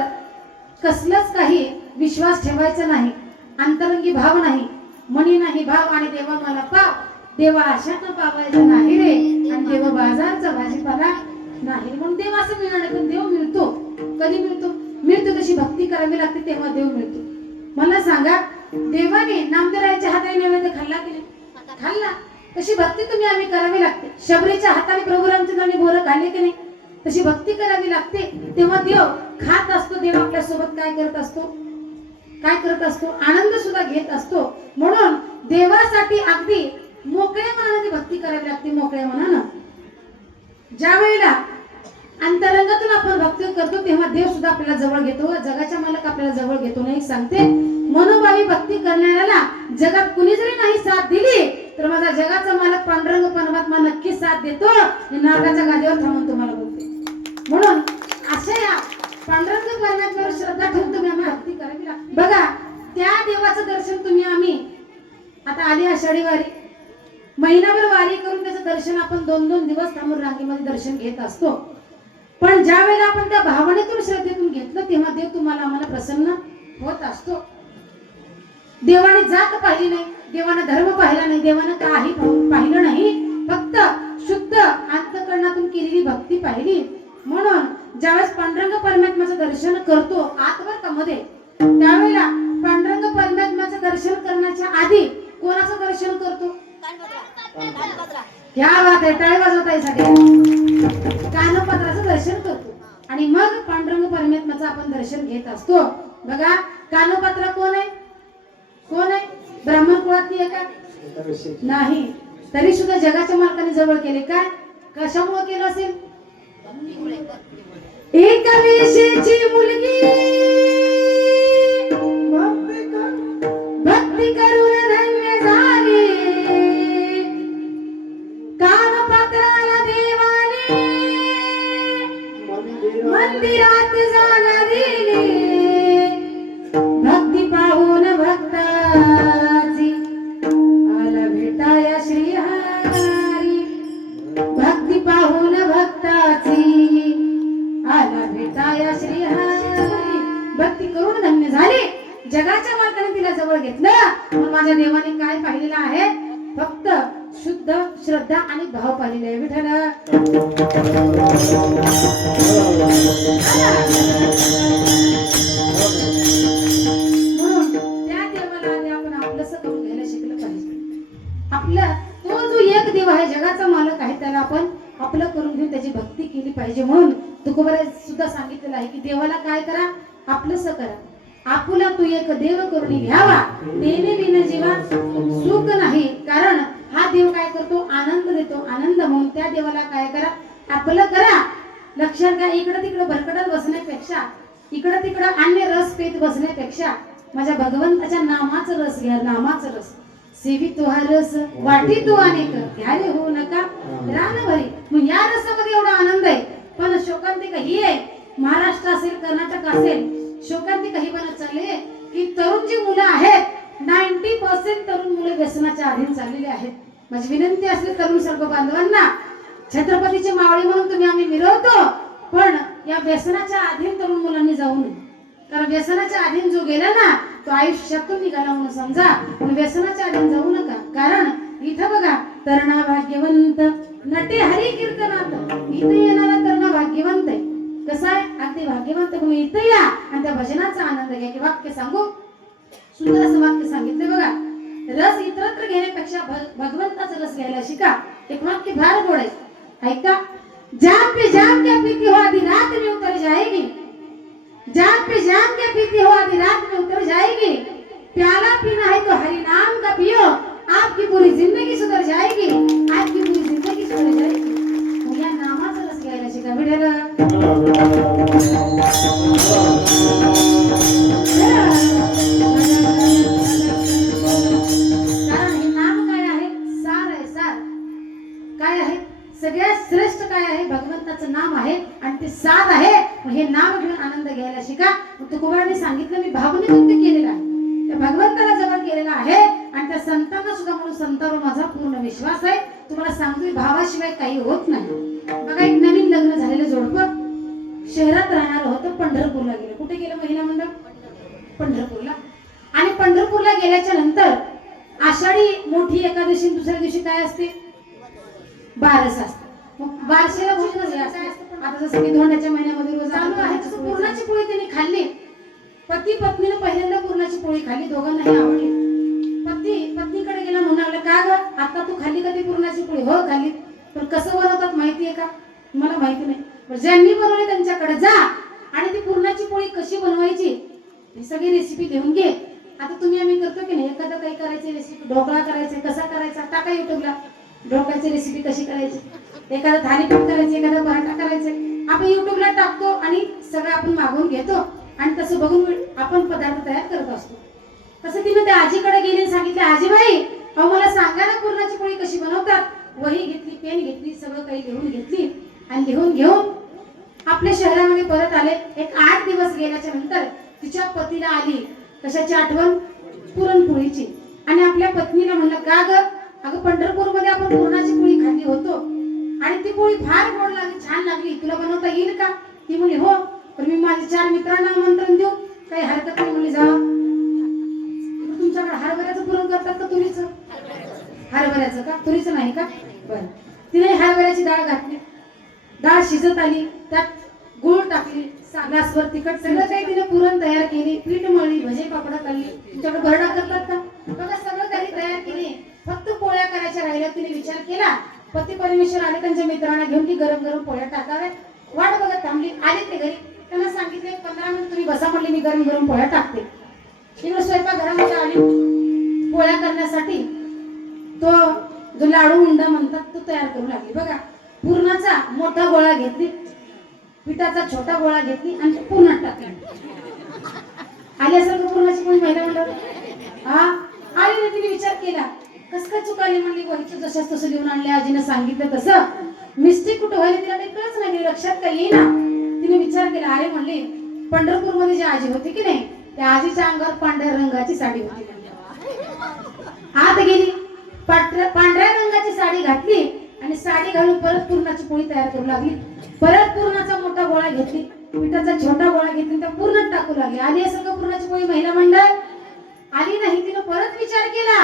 कसलाच काही विश्वास ठेवायचा नाही, अंतरंगी भाव नाही, मनी नाही भाव, आणि देवा मला पाव, देवा आशानं पावायचं नाही रे, आणि देवा बाजारचा भाजीपाला नाही. म्हणून देव असं मिळणार नाही, पण देव मिळतो. कधी मिळतो? मिळतो तशी भक्ती करावी लागते, तेव्हा देव मिळतो. मला सांगा, देवाने नामदेवाच्या हाताने नैवेद्य खाल्ला की नाही? खाल्ला. तशी भक्ती तुम्ही आम्ही करावी लागते. शबरीच्या हाताने प्रभू रामचंद्रांनी बोरं खाल्ले की नाही? तशी भक्ती करावी लागते, तेव्हा देव खात असतो. देव आपल्या सोबत काय करत असतो? काय करत असतो? आनंद सुद्धा घेत असतो. म्हणून देवासाठी अगदी मोकळ्या मनाने भक्ती करावी लागते. मोकळ्या मनानं ज्या वेळेला अंतरंगातून आपण भक्ती करतो, तेव्हा देव सुद्धा आपल्याला जवळ घेतो. जगाच्या मालक आपल्याला जवळ घेतो. नाही सांगते, मनोभावी भक्ती करणाऱ्याला जगात कुणी जरी नाही साथ दिली, तर माझा जगाचा मालक पांडुरंग परमात्मा नक्की साथ देतो. मी नागाच्या गादीवर थांबून तुम्हाला बोलते. म्हणून अशा या पांडुरंग परमात्म्यावर श्रद्धा ठेवून तुम्ही आम्ही भक्ती करावी लागते. बघा, त्या देवाचं दर्शन तुम्ही आम्ही आता आली आषाढी वारी, महिनाभर वारी करून त्याचं दर्शन आपण 2-2 दिवस थांबून रांगेमध्ये दर्शन घेत असतो. पण ज्या वेळेला आपण त्या भावनेतून श्रद्धेतून घेतलं, तेव्हा देव तुम्हाला आम्हाला प्रसन्न होत असतो. देवाने जात पाहिली नाही, देवाने धर्म पाहिला नाही, देवाने काही पाहिलं नाही, फक्त शुद्ध अंतःकरणातून केलेली भक्ती पाहिली. म्हणून ज्यावेळेस पांडुरंग परमात्म्याचं दर्शन करतो आत्मर्थामध्ये, त्यावेळेला पांडुरंग परमात्म्याचं दर्शन करण्याच्या आधी कोणाचं दर्शन करतो? क्या बात आहे, टाळी वाजवत आहे सगळे. कानपत्राचं दर्शन करतो आणि मग पांडुरंग परमात्म्याचं आपण दर्शन घेत असतो. बघा, कानपत्र कोण आहे? कोण आहे? ब्राह्मण कुळातली आहे का? नाही. तरी सुद्धा जगाच्या मालकाने जवळ केले. काय? कशामुळे केलं असेल? एका वेशीची मुलगी भक्ती करून धन्य झाली, कानपत्राला देवाने मंदिरात जागा दिली. भक्ती पाहून भक्ताची आला भेटाया श्रीहरी, भक्ती पाहून भक्ताची आला भेटाया श्रीहरी. भक्ती करून धन्य झाली, जगाच्या मालकाने तिला जवळ घेतलं. म्हणून माझ्या देवाने काय पाहिलेलं आहे? फक्त शुद्ध श्रद्धा आणि भाव पाहिलेले आहे. विठ्ठल म्हणून त्या देवाला आधी आपण आपलंसं करून घ्यायला शिकलं पाहिजे. आपलं तो जो एक देव आहे, जगाचा मालक आहे, त्याला आपण आपलं करून घेऊन त्याची भक्ती केली पाहिजे. म्हणून तुकोबाराय सुद्धा सांगितलेलं आहे की देवाला काय करा? आपलंसं करा. आपुला तू एक देव करून घ्यावा, तेने विन जीवा सुख नाही. कारण हा देव काय करतो? आनंद देतो. आनंद. म्हणून त्या देवाला काय करा? आपलं करा. लक्षात घ्या, इकडं तिकडं भरकटत बसण्यापेक्षा, इकडं तिकडं अन्य रस पेत बसण्यापेक्षा माझ्या भगवंताच्या नामाचा रस घ्या. नामाचा रस सेवी तो हा रस वाटी तो अनेक घ्यारे होऊ नका रानभरी. मग या रसामध्ये एवढा आनंद आहे. पण शोकांतिका ही आहे, महाराष्ट्र असेल, कर्नाटक असेल, शोकांतिका ही बनत चालली की तरुण जी मुलं आहेत, 90% तरुण मुलं व्यसनाच्या अधीन चाललेली आहेत. माझी विनंती असते तरुण सर्व बांधवांना, छत्रपतीचे मावळे म्हणून तुम्ही आम्ही मिरवतो, पण या व्यसनाच्या अधीन तरुण मुलांनी जाऊ नये. कारण व्यसनाच्या अधीन जो गेला ना तो आयुष्यातून निघाला म्हणून समजा, पण व्यसनाच्या अधीन जाऊ नका. कारण इथं बघा, तरणा भाग्यवंत नटे हरी कीर्तनात, इथं येणारा तरणा भाग्यवंत आहे. कसं आहे? अगदी भाग्यवंत. तुम्ही इथं या आणि त्या भजनाचा आनंद घ्या. की वाक्य सांगू, सुंदर असं वाक्य सांगितलं बघा, रस इतरत्र घेण्यापेक्षा भगवंताचा रस घ्यायला शिका. एक वाक्य फार गोड आहे, ऐका. जाम पे जाम क्या पीती हो आधी रात में उतर जाएगी, जाम पे जाम क्या पीती हो आधी रात में उतर जाएगी, प्याला पीना है तो हरि नाम का पियो, आपकी पूरी जिंदगी सुधर जाएगी, आपकी पूरी जिंदगी सुधर जाएगी. या नामाचा रस घ्यायला शिका. विठ्ठल कारण हे नाम काय आहे? सार आहे. सार काय आहे? सगळ्यात श्रेष्ठ काय आहे? भगवंताचं नाम आहे आणि ते सार आहे. हे नाम घेऊन आनंद घ्यायला शिका. तुकोबाने सांगितलं, मी भावनेतून ते केलेलं आहे, त्या भगवंताला जवळ केलेलं आहे आणि त्या संतांना सुद्धा, म्हणून संतांवर माझा पूर्ण विश्वास आहे. तुम्हाला सांगतोय, भावाशिवाय काही होत नाही. बघा, एक नवीन लग्न झालेलं जोडपं शहरात राहणार होतं, पंढरपूरला गेलं. कुठे गेलं महिला मंडळ? पंढरपूरला. आणि पंढरपूरला गेल्याच्या नंतर आषाढी मोठी एकादशी, दुसऱ्या दिवशी काय असते? बारस असते. मग बारशेला भोजन असते. आता जसं की धोंड्याच्या महिन्यामध्ये रोज चालू आहे, तसं पुरणाची पोळी त्यांनी खाल्ली. पती पत्नीने पहिल्यांदा पुरणाची पोळी खाल्ली, दोघांनाही आवडली. पत्नीकडे गेला, म्हणाला, का ग आता तू खाल्ली का ती पुरणाची पोळी? हो खाल्ली. पण कसं बनवतात माहितीये का? मला माहिती नाही. ज्यांनी बनवली त्यांच्याकडे जा आणि ती पुरणाची पोळी कशी बनवायची ही सगळी रेसिपी देऊन घे. आता तुम्ही आम्ही करतो की नाही, एखादं काही करायची रेसिपी, ढोकळा करायचा कसा करायचा टाका युट्यूबला, ढोकळ्याची रेसिपी कशी करायची, एखादं थालीपीठ करायचं, एखादा पराठा करायचं, आपण युट्यूबला टाकतो आणि सगळं आपण मागून घेतो आणि तसं बघून आपण पदार्थ तयार करत असतो. तसं तिने त्या आजीकडे गेली आणि सांगितले, आजीबाई अहो मला सांगा ना पुरणाची पोळी कशी बनवतात. वही घेतली, पेन घेतली, सगळं काही लिहून घेतली आणि लिहून घेऊन आपल्या शहरामध्ये परत आले. एक 8 दिवस गेल्याच्या नंतर तिच्या पतीला आली कशाची आठवण? पुरणपोळीची. आणि आपल्या पत्नीला म्हणलं, का ग अगं पंढरपूरमध्ये आपण पुरणाची पोळी खाल्ली होतो आणि ती पोळी फार गोड लागली, छान लागली, तुला बनवता येईल का? ती म्हणली, हो, पण मी माझ्या 4 मित्रांना आमंत्रण देऊ, काही हरकत नाही. म्हणली, जा. तुमच्याकडे हरभऱ्याचं पुरण करतात का तुरीचं? हरभऱ्याचं का? तुरीचं नाही का? बरं. तिने हरभऱ्याची डाळ घातली, डाळ शिजत आली, त्यात गुळ टाकली, ग्लासवर तिखट, सगळं काही तिने पुरण तयार केली, पीठ मळली, भजे पापडा काढली. तुमच्याकडे भरडा करतात का? बघा, सगळं काही तयार केली, फक्त पोळ्या करायच्या राहिल्या. तिने विचार केला, पती परमेश्वर आले त्यांच्या मित्रांना घेऊन की गरम गरम पोळ्या टाकाव्या. वाट बघत थांबली. आले ते घरी, त्यांना सांगितले 15 मिनिट तुम्ही बसा, म्हणले मी गरम गरम पोळ्या टाकते. इकडे स्वयंपाक घरामध्ये आली, पोळ्या करण्यासाठी तो जो लाडू उंडा म्हणतात तो तयार करू लागली. बघा, पुरणाचा मोठा गोळा घेतली, पिठाचा छोटा गोळा घेतली आणि पुरणात टाकली. आली असेल का पुरणाची पोळी महिला मंडळ? हा आली नाही. तिने विचार केला, कस काय चुकाली? म्हणली, वहीचं जशाच तसं लिहून आणले, आजीने सांगितलं तसं. मिस्टेक कुठं व्हायला तिला काही कळच नाही, लक्षात काही येईना. तिने विचार केला, अरे म्हणली पंढरपूरमध्ये जी आजी होती की नाही, त्या आजीच्या अंगावर पांढऱ्या रंगाची साडी होती. आत गेली, पांढऱ्या रंगाची साडी घातली आणि साडी घालून परत पुरणाची पोळी तयार करू लागली. परत पुरणाचा मोठा गोळा घेतली, पिठाचा छोटा गोळा घेतली, त्या पुरणात टाकू लागली. आली असेल का पुरणाची पोळी महिला मंडळ? आली नाही. तिने परत विचार केला,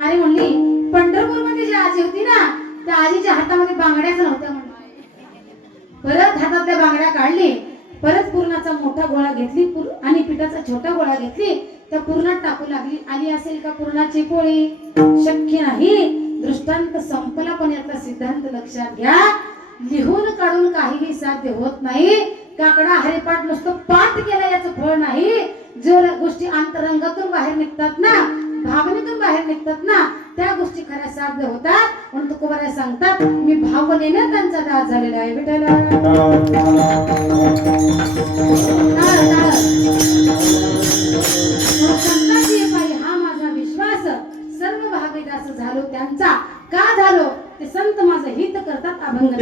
अरे म्हणली पंढरपूरमध्ये जी आजी होती ना, त्या आजीच्या हातामध्ये बांगड्याच नव्हत्या. म्हणली परत हातातल्या बांगड्या काढली, परत पुरणाचा मोठा गोळा घेतली आणि पिठाचा छोटा गोळा घेतली, त्या पुरणात टाकू लागली. आली असेल का पुरणाची पोळी? शक्य नाही. दृष्टांत संपला, पण यातला सिद्धांत लक्षात घ्या, लिहून काढून काहीही साध्य होत नाही. काकडा हरिपाठ नुसतं पाठ केलं याचं फळ नाही. जर गोष्टी अंतरंगातून बाहेर निघतात ना, भावनेतून बाहेर निघतात ना, त्या गोष्टी खऱ्या साध्य होतात. म्हणून तुकोबाराय सांगतात, मी भावनेने त्यांचा दास झालेला आहे. विठ्ठल संतांची पायी हा माझा विश्वास, सर्व भावेदास झालो त्यांचा. का झालो? ते संत माझं हित करतात. अभंग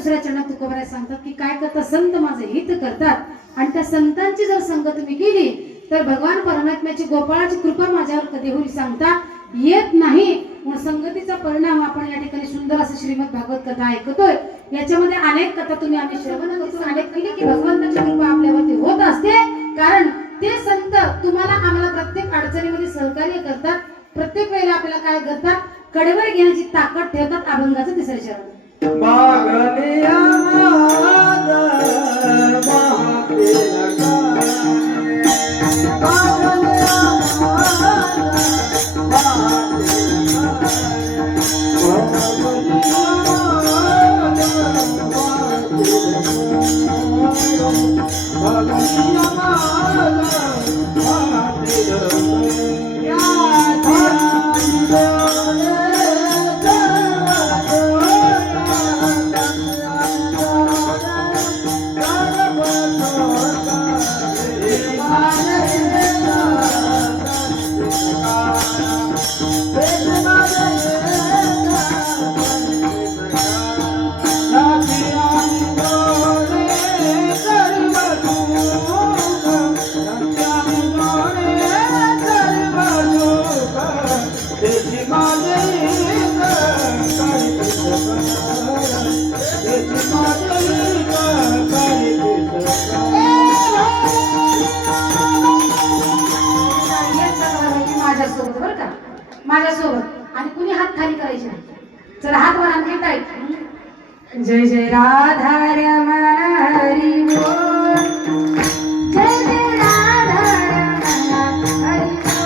दुसऱ्या चरणात तुकोबराय सांगतात की काय करतात, संत माझे हित करतात आणि त्या संतांची जर संगत तुम्ही केली तर भगवान परमात्म्याची गोपाळाची कृपा माझ्यावर कधी होईल सांगता येत नाही. म्हणून संगतीचा परिणाम आपण या ठिकाणी सुंदर असं श्रीमद भागवत कथा ऐकतोय. याच्यामध्ये अनेक कथा तुम्ही आम्ही श्रवण करतो, अनेक केली की भगवंताची कृपा आपल्यावरती होत असते. कारण ते संत तुम्हाला आम्हाला प्रत्येक अडचणीमध्ये सहकार्य करतात, प्रत्येक वेळेला आपल्याला काय करतात, कडवर घेण्याची ताकद ठेवतात. अभंगाचं तिसरं चरण. मागनिया माझ माझ्यासोबत आणि कुणी हात खाली करायचे नाही. चला हात वर आणखी टाईट. जय जय राधा रमण हरी बोल, जय जय राधा रमण हरी बोल, जय जय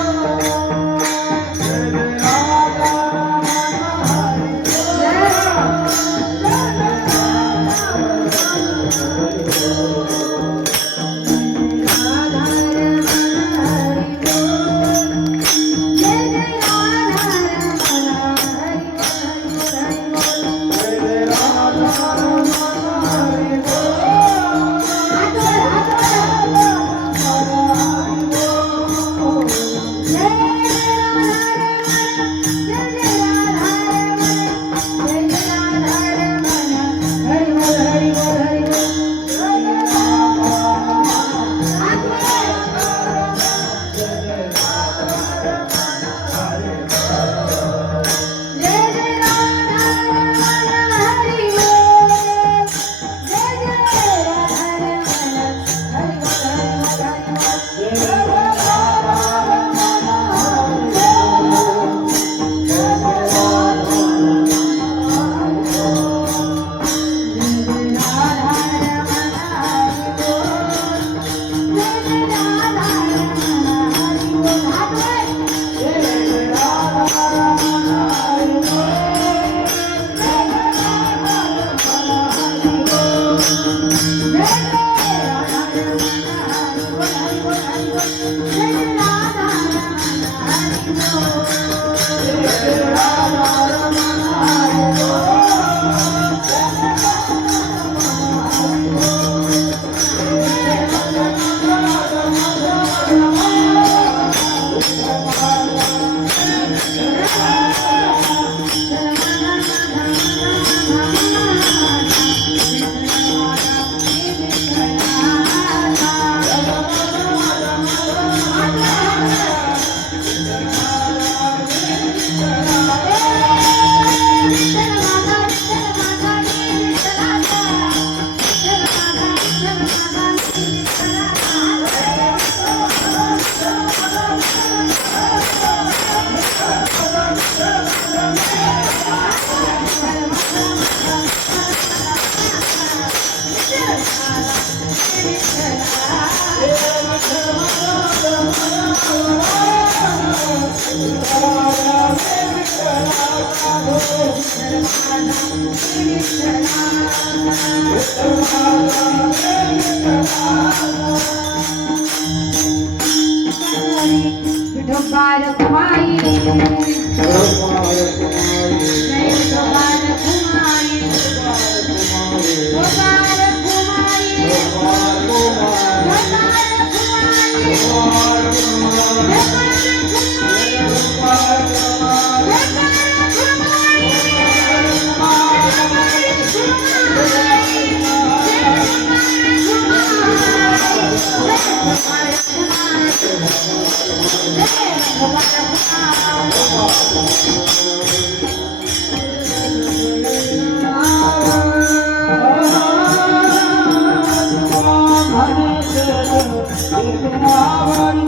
राधा रमण हरी बोल. Thank you. गोपाल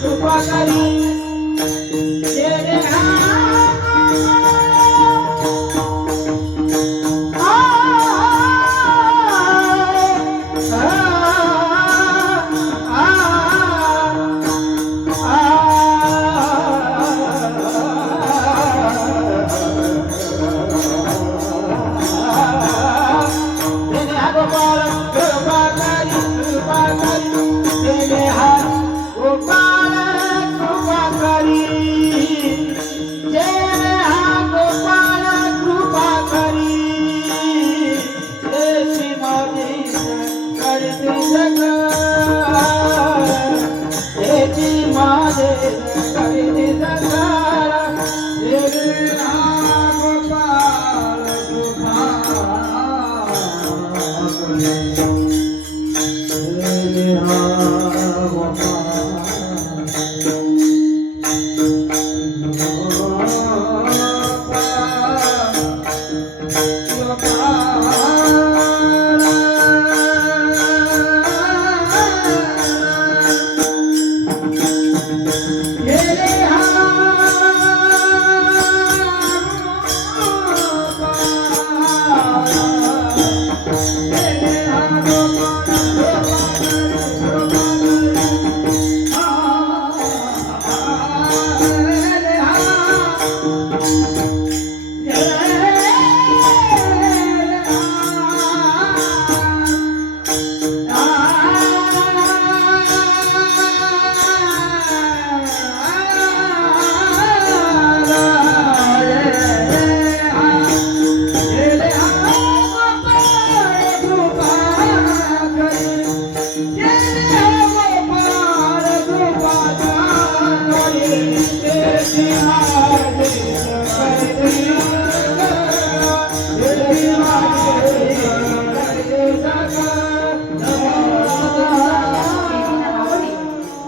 कृपा करी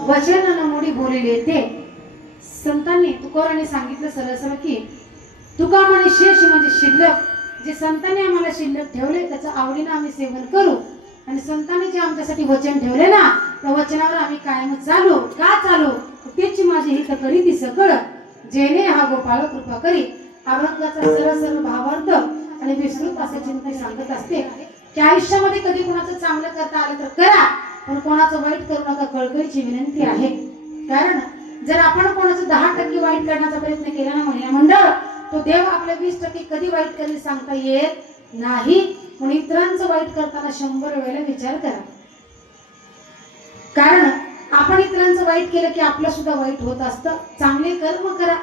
वचन न मोडी बोलले ते. संतांनी तुकोराने सांगितलं सरळ सरळ की तुका म्हणे शेष म्हणजे शिल्लक, जे संतांनी आम्हाला शिल्लक ठेवले त्याचं आवडीनं आम्ही सेवन करू, आणि संतांनी जे आमच्यासाठी वचन ठेवले ना त्या वचनावर आम्ही कायम चालू. का चालू? तेच माझे हित करी ती सकळ, जेणे हा गोपाळ कृपा करी. अभंगाचा सरळ सरळ भावार्थ आणि विस्तृत असे चिंतन सांगत असते की आयुष्यामध्ये कधी कोणाचं चांगलं करता आलं तर करा, पण कोणाचं वाईट करू नका, कळकळीची विनंती आहे. कारण जर आपण कोणाचं 10% वाईट करण्याचा प्रयत्न केला ना महिला मंडळ, तो देव आपल्या 20% कधी वाईट करेल सांगता येत नाही. म्हणून इतरांचं वाईट करताना 100 वेळेला विचार करा. कारण आपण इतरांचं वाईट केलं की आपलं सुद्धा वाईट होत असतं. चांगले कर्म करा,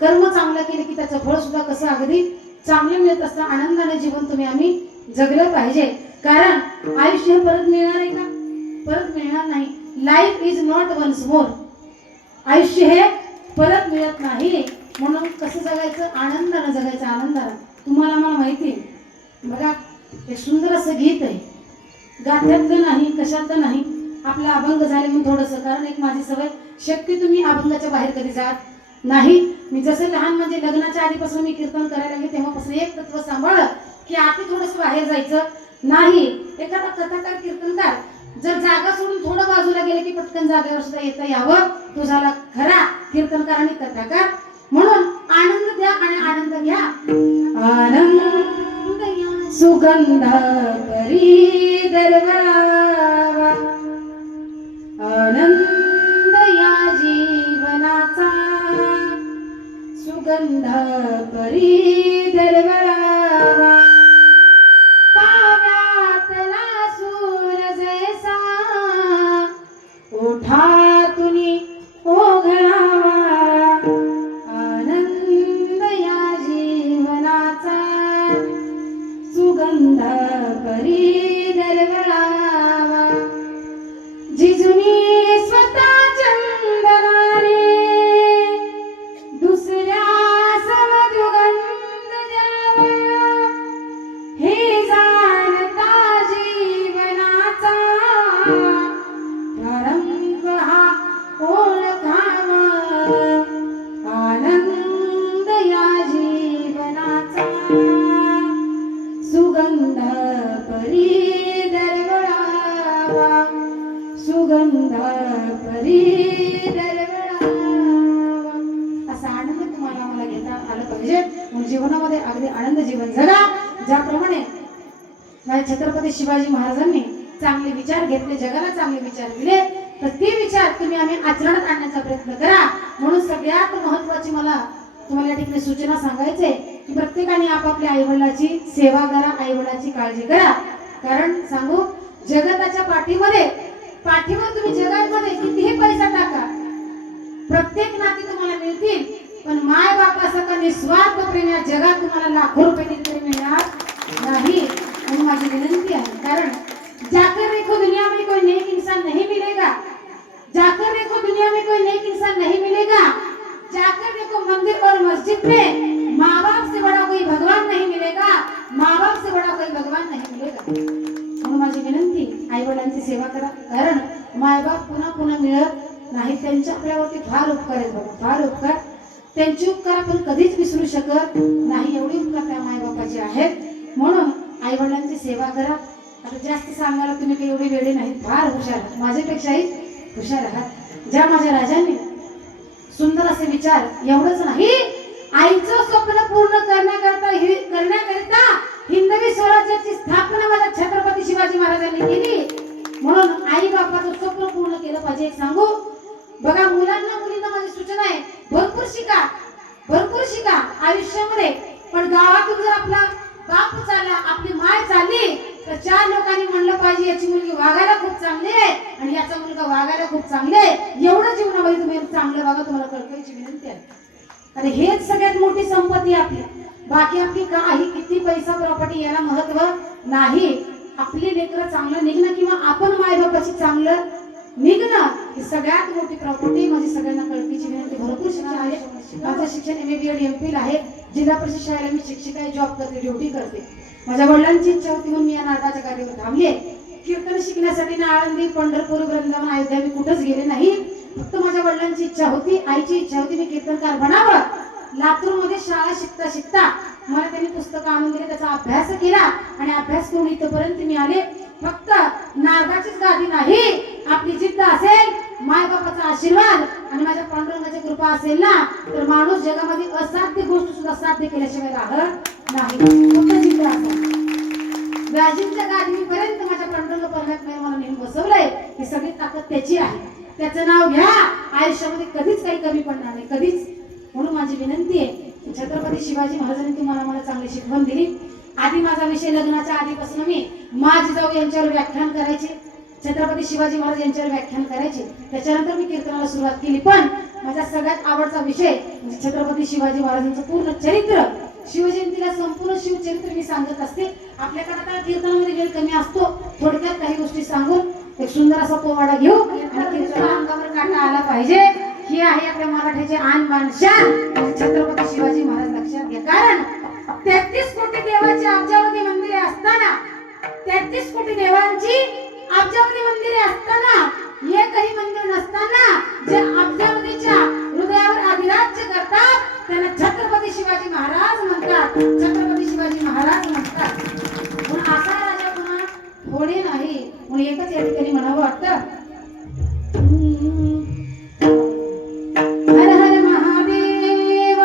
कर्म चांगलं केले की त्याचं फळ सुद्धा कसं अगदी चांगलं मिळत असतं. आनंदाने जीवन तुम्ही आम्ही जगलं पाहिजे. कारण आयुष्य हे परत मिळणार आहे का? परत मिळणार नाही. Life is not once more. आयुष्य हे परत मिळत नाही. म्हणून कसं जगायचं? आनंदानं जगायचं, आनंदानं. तुम्हाला मला माहिती आहे बघा, एक सुंदर असं गीत आहे, गात्यातलं नाही कशातलं नाही. आपला अभंग झाले म्हणून थोडंसं, कारण एक माझी सवय, शक्यतो मी अभंगाच्या बाहेर कधी जात नाही. मी जसं लहान म्हणजे लग्नाच्या आधीपासून मी कीर्तन करायला लागले तेव्हापासून एक तत्व सांभाळलं की आता थोडंसं बाहेर जायचं नाही. एखादा कथाकार कीर्तनकार जर जागा सोडून थोडं बाजूला गेले की पटकन जागेवर सुद्धा येता यावं, तो झाला खरा कीर्तनकार आणि कथाकार. म्हणून आनंद द्या आणि आनंद घ्या. आनंद घ्या सुगंध करी दरबावा, आनंद या जीवनाचा सुगंध करी दरबावा. पाव्यातला सूर जैसा ओठातून ओघळावा, आनंद या जीवनाचा सुगंध करी दरवळावा. जिजुनी स्वतः चंदनाने दुसऱ्या समजुगंध द्यावा, हे जाणता जीवनाचा प्रारंभ हा ओळखावा. आनंद या जीवनाचा सुगंध परी दरवळावा, सुगंध परी दरवळावा. असा आनंद तुम्हाला मला घेता आलं पाहिजे. मग जीवनामध्ये अगदी आनंद जीवन जगा. ज्याप्रमाणे माझ्या छत्रपती शिवाजी महाराजांनी चांगले विचार घेतले, जगाला चांगले विचार दिले, तर ते विचार तुम्ही आम्ही आचरणात आणण्याचा प्रयत्न करा. म्हणून सगळ्यात महत्वाची मला तुम्हाला या ठिकाणी सूचना सांगायचे की प्रत्येकाने आपापल्या आईवडिलाची सेवा करा, आईवडिलाची काळजी करा. कारण सांगू, जगताच्या पाठीवर तुम्ही जगामध्ये कितीही पैसा टाका, प्रत्येक नाती तुम्हाला मिळतील, पण माय बापासारखा निस्वार्थ प्रेम या जगात तुम्हाला लाखो रुपये तरी मिळणार नाही. म्हणून माझी विनंती आहे, कारण जाकर देखो दुनिया में कोई नेक इंसान नहीं मिलेगा, जाकर देखो दुनिया में कोई नेक इंसान नहीं मिलेगा, जाकर देखो मंदिर और मस्जिद में माँ बाप से बड़ा कोई भगवान नहीं मिलेगा, माँ बाप से बड़ा कोई भगवान नहीं मिलेगा. म्हणून माझी विनंती, आई वडिलांची सेवा करा. कारण मायबाप पुन्हा पुन्हा मिळत नाही. त्यांच्या आपल्यावरती फार उपकार आहेत बघा, फार उपकार. त्यांचे उपकार आपण कधीच विसरू शकत नाही, एवढे उपकार त्या मायबापाचे आहेत. म्हणून आई वडिलांची सेवा करा. आता जास्त सांगायला तुम्ही काही एवढे वेळे नाहीत, फार हुशार, माझ्यापेक्षाही हुशार आहात. ज्या माझ्या राजांनी सुंदर असे विचार, एवढंच नाही, आईचं स्वप्न पूर्ण करण्याकरिता हिंदवी स्वराज्याची स्थापना माझ्या छत्रपती शिवाजी महाराजांनी केली. म्हणून आई बापाचं स्वप्न पूर्ण केलं पाहिजे. एक सांगू बघा, मुलांना मुलींना माझी सूचना आहे, भरपूर शिका, भरपूर शिका आयुष्यामध्ये. पण गावातून जर आपला बाप चालला, आपली माय चालली, तर 4 लोकांनी म्हणलं पाहिजे याची मुलगी वागायला खूप चांगली आहे आणि याचा मुलगा वागायला खूप चांगले आहे. एवढं जीवनामध्ये तुम्ही चांगलं वागा, तुम्हाला कळकळीची विनंती आहे. आणि हेच सगळ्यात मोठी संपत्ती आपली. बाकी आपली काही किती पैसा प्रॉपर्टी याला महत्व नाही. आपली लेकरं चांगलं निघणं किंवा आपण मायबापाची चांगलं निघणं ही सगळ्यात मोठी प्रॉपर्टी. माझी सगळ्यांना कळकळीची विनंती. भरपूर शिक्षण आहे, माझं शिक्षण MA BEd MPhil आहे. जिल्हा परिषद शाळेला मी शिक्षिका आहे, जॉब करते, ड्युटी करते. माझ्या वडिलांची इच्छा होती म्हणून मी या नाटकाच्या गाडीवर थांबले. कीर्तन शिकण्यासाठी ना आळंदी, पंढरपूर, वृंदावन, अयोध्या मी कुठंच गेले नाही. वडिलांची इच्छा होती, आईची इच्छा होती मी कीर्तनकार बनावं. लातूरमध्ये शाळा शिकता शिकता मला त्यांनी पुस्तकं आणून दिले, त्याचा अभ्यास केला आणि अभ्यास करून इथपर्यंत मी आले. फक्त नारदाचीच गादी नाही, आपली जिद्द असेल, मायबापाचा आशीर्वाद आणि माझ्या पांडुरंगाची कृपा असेल ना, तर माणूस जगामध्ये असाध्य गोष्ट सुद्धा साध्य केल्याशिवाय राहत नाही. फक्त जिद्द असेल. गाजींच्या गादीपर्यंत माझ्या पांडुरंग परमात्म्याने मला नेहमी बसवलंय. ही सगळी ताकद त्याची आहे. त्याचं नाव घ्या, आयुष्यामध्ये कधीच काही कमी पडणार नाही, कधीच. म्हणून माझी विनंती आहे, छत्रपती शिवाजी महाराजांनी तुम्हाला मला चांगली शिकवण दिली. आधी माझा विषय लग्नाच्या आधीपासून मी माझी जाऊ यांच्यावर व्याख्यान करायचे, छत्रपती शिवाजी महाराज यांच्यावर व्याख्यान करायचे. त्याच्यानंतर मी कीर्तनाला सुरुवात केली. पण माझा सगळ्यात आवडता विषय म्हणजे छत्रपती शिवाजी महाराजांचं पूर्ण चरित्र. शिवजयंतीला संपूर्ण शिवचरित्र मी सांगत असते. आपल्याकडे आता कीर्तनामध्ये वेळ कमी असतो, थोडक्यात काही गोष्टी सांगून एक सुंदर असा पोवाडा घेऊ आणि कीर्तनाला अंगावर काटा आला पाहिजे. ही आहे आपल्या मराठीचे आन बान शान छत्रपती शिवाजी महाराज. लक्षात घ्या, कारण 33 कोटी देवाची अब्जावधी मंदिरे असताना, 33 कोटी देवांची अब्जावधी मंदिरे असताना, एकही मंदिर नसताना जे अब्जावधीच्या हृदयावर अधिराज्य करतात त्यांना छत्रपती शिवाजी महाराज म्हणतात. छत्रपती शिवाजी महाराज म्हणतात. म्हणून असा राजा पुन्हा थोडे नाही. म्हणून एकच या ठिकाणी म्हणावं वाटतं, हर हर महादेव,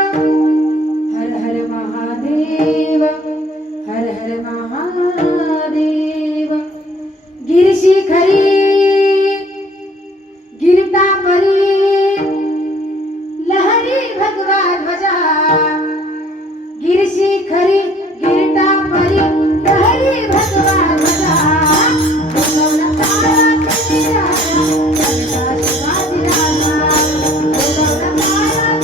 हर हर महादेव, हर हर महादेव. गिरिशिखरी गिरटापरी लहरी भगवा ध्वजा. गिरिशिखरी गिरटापरी लहरी भगवा ध्वजा. बोलवला तारा राजा, जगता शिवाजी राजा. बोलवला तारा राजा,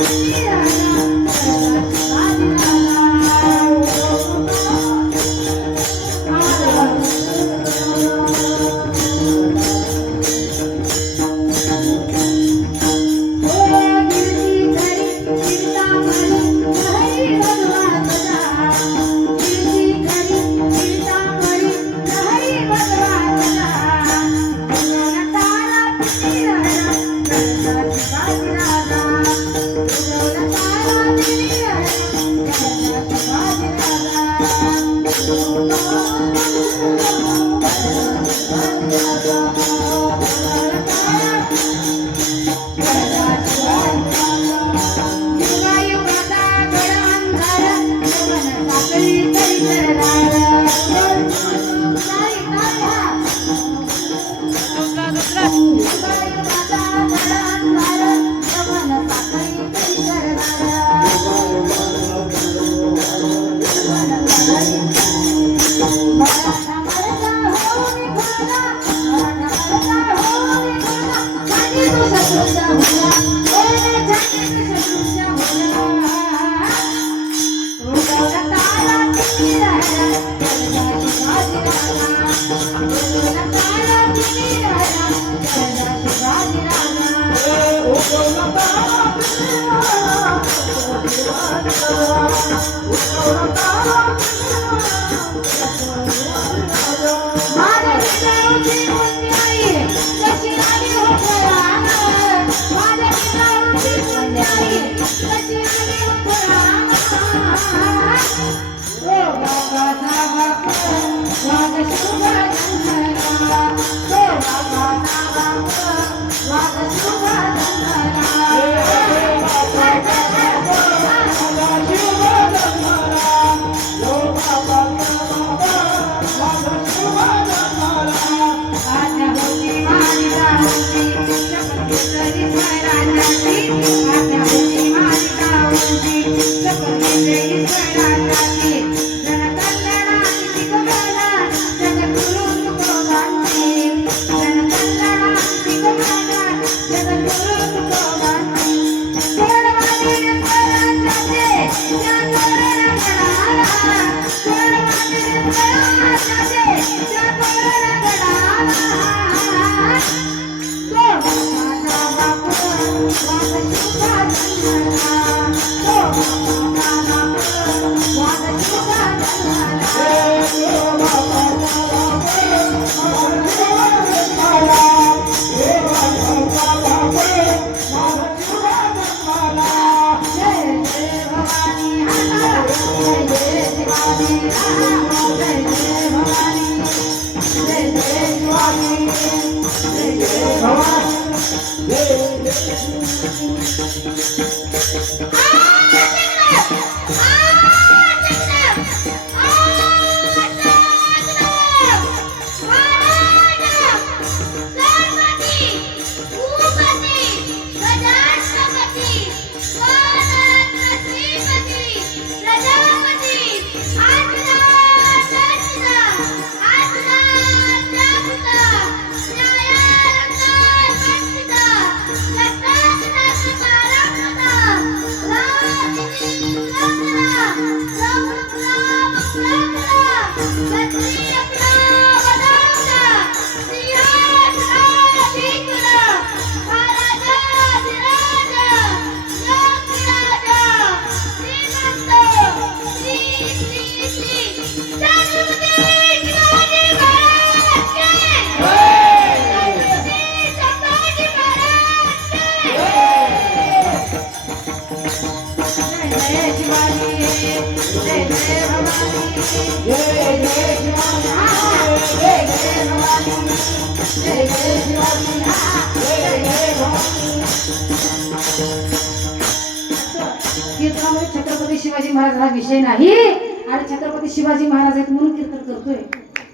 जगता शिवाजी कीर्तनामध्ये छत्रपती शिवाजी महाराज हा विषय नाही आणि छत्रपती शिवाजी महाराज आहेत म्हणून कीर्तन करतोय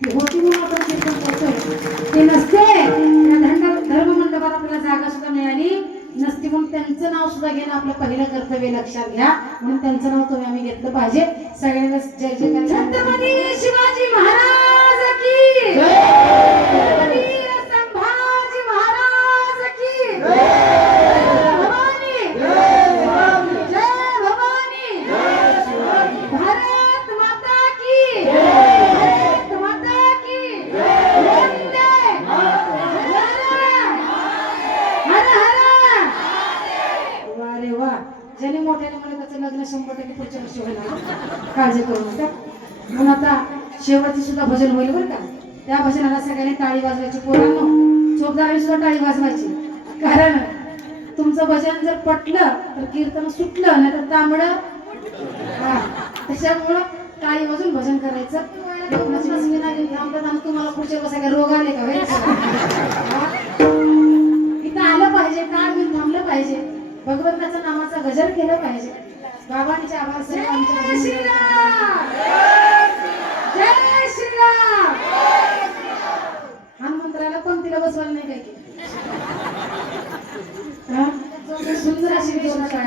ते होती म्हणून आपण कीर्तन करतोय ते नसते धर्म मंडपात आपल्याला जागा सुद्धा मिळाली नसती म्हणून त्यांचं नाव सुद्धा घेणं आपलं पहिलं कर्तव्य लक्षात घ्या म्हणून त्यांचं नाव तुम्ही आम्ही घेतलं पाहिजे सगळ्यांना जय जय छत्रपती शिवाजी महाराज की छत्रपती संभाजी महाराज की भवानी जय भवानी भारत माता की भारत माता की वंदे हर हर अरे वा ज्याने मोठ्याने मला त्याचं लग्न 100% पुढच्या वर्षी होणार काळजी करू नका म्हणून आता शेवटची सुद्धा भजन होईल बरं का त्या भजनाला सगळ्यांनी टाळी वाजवायची पोरांनो चोपदारांनी सुद्धा टाळी वाजवायची कारण तुमचं भजन जर पटलं तर कीर्तन सुटलं नाही तर तांबडं त्याच्यामुळं टाळी वाजून भजन करायचं तुम्हाला पुढच्या बसायला रोग आले का इथं आलं पाहिजे काळ घेऊन थांबलं पाहिजे भगवंताच्या नामाचा गजर केलं पाहिजे बाबांचे आभार सर्व आमच्या श्रीराम जय श्रीराम हनुमंतराला पंक्तीला बसवायला नाही काय की सुंदर अशी वेशभूषा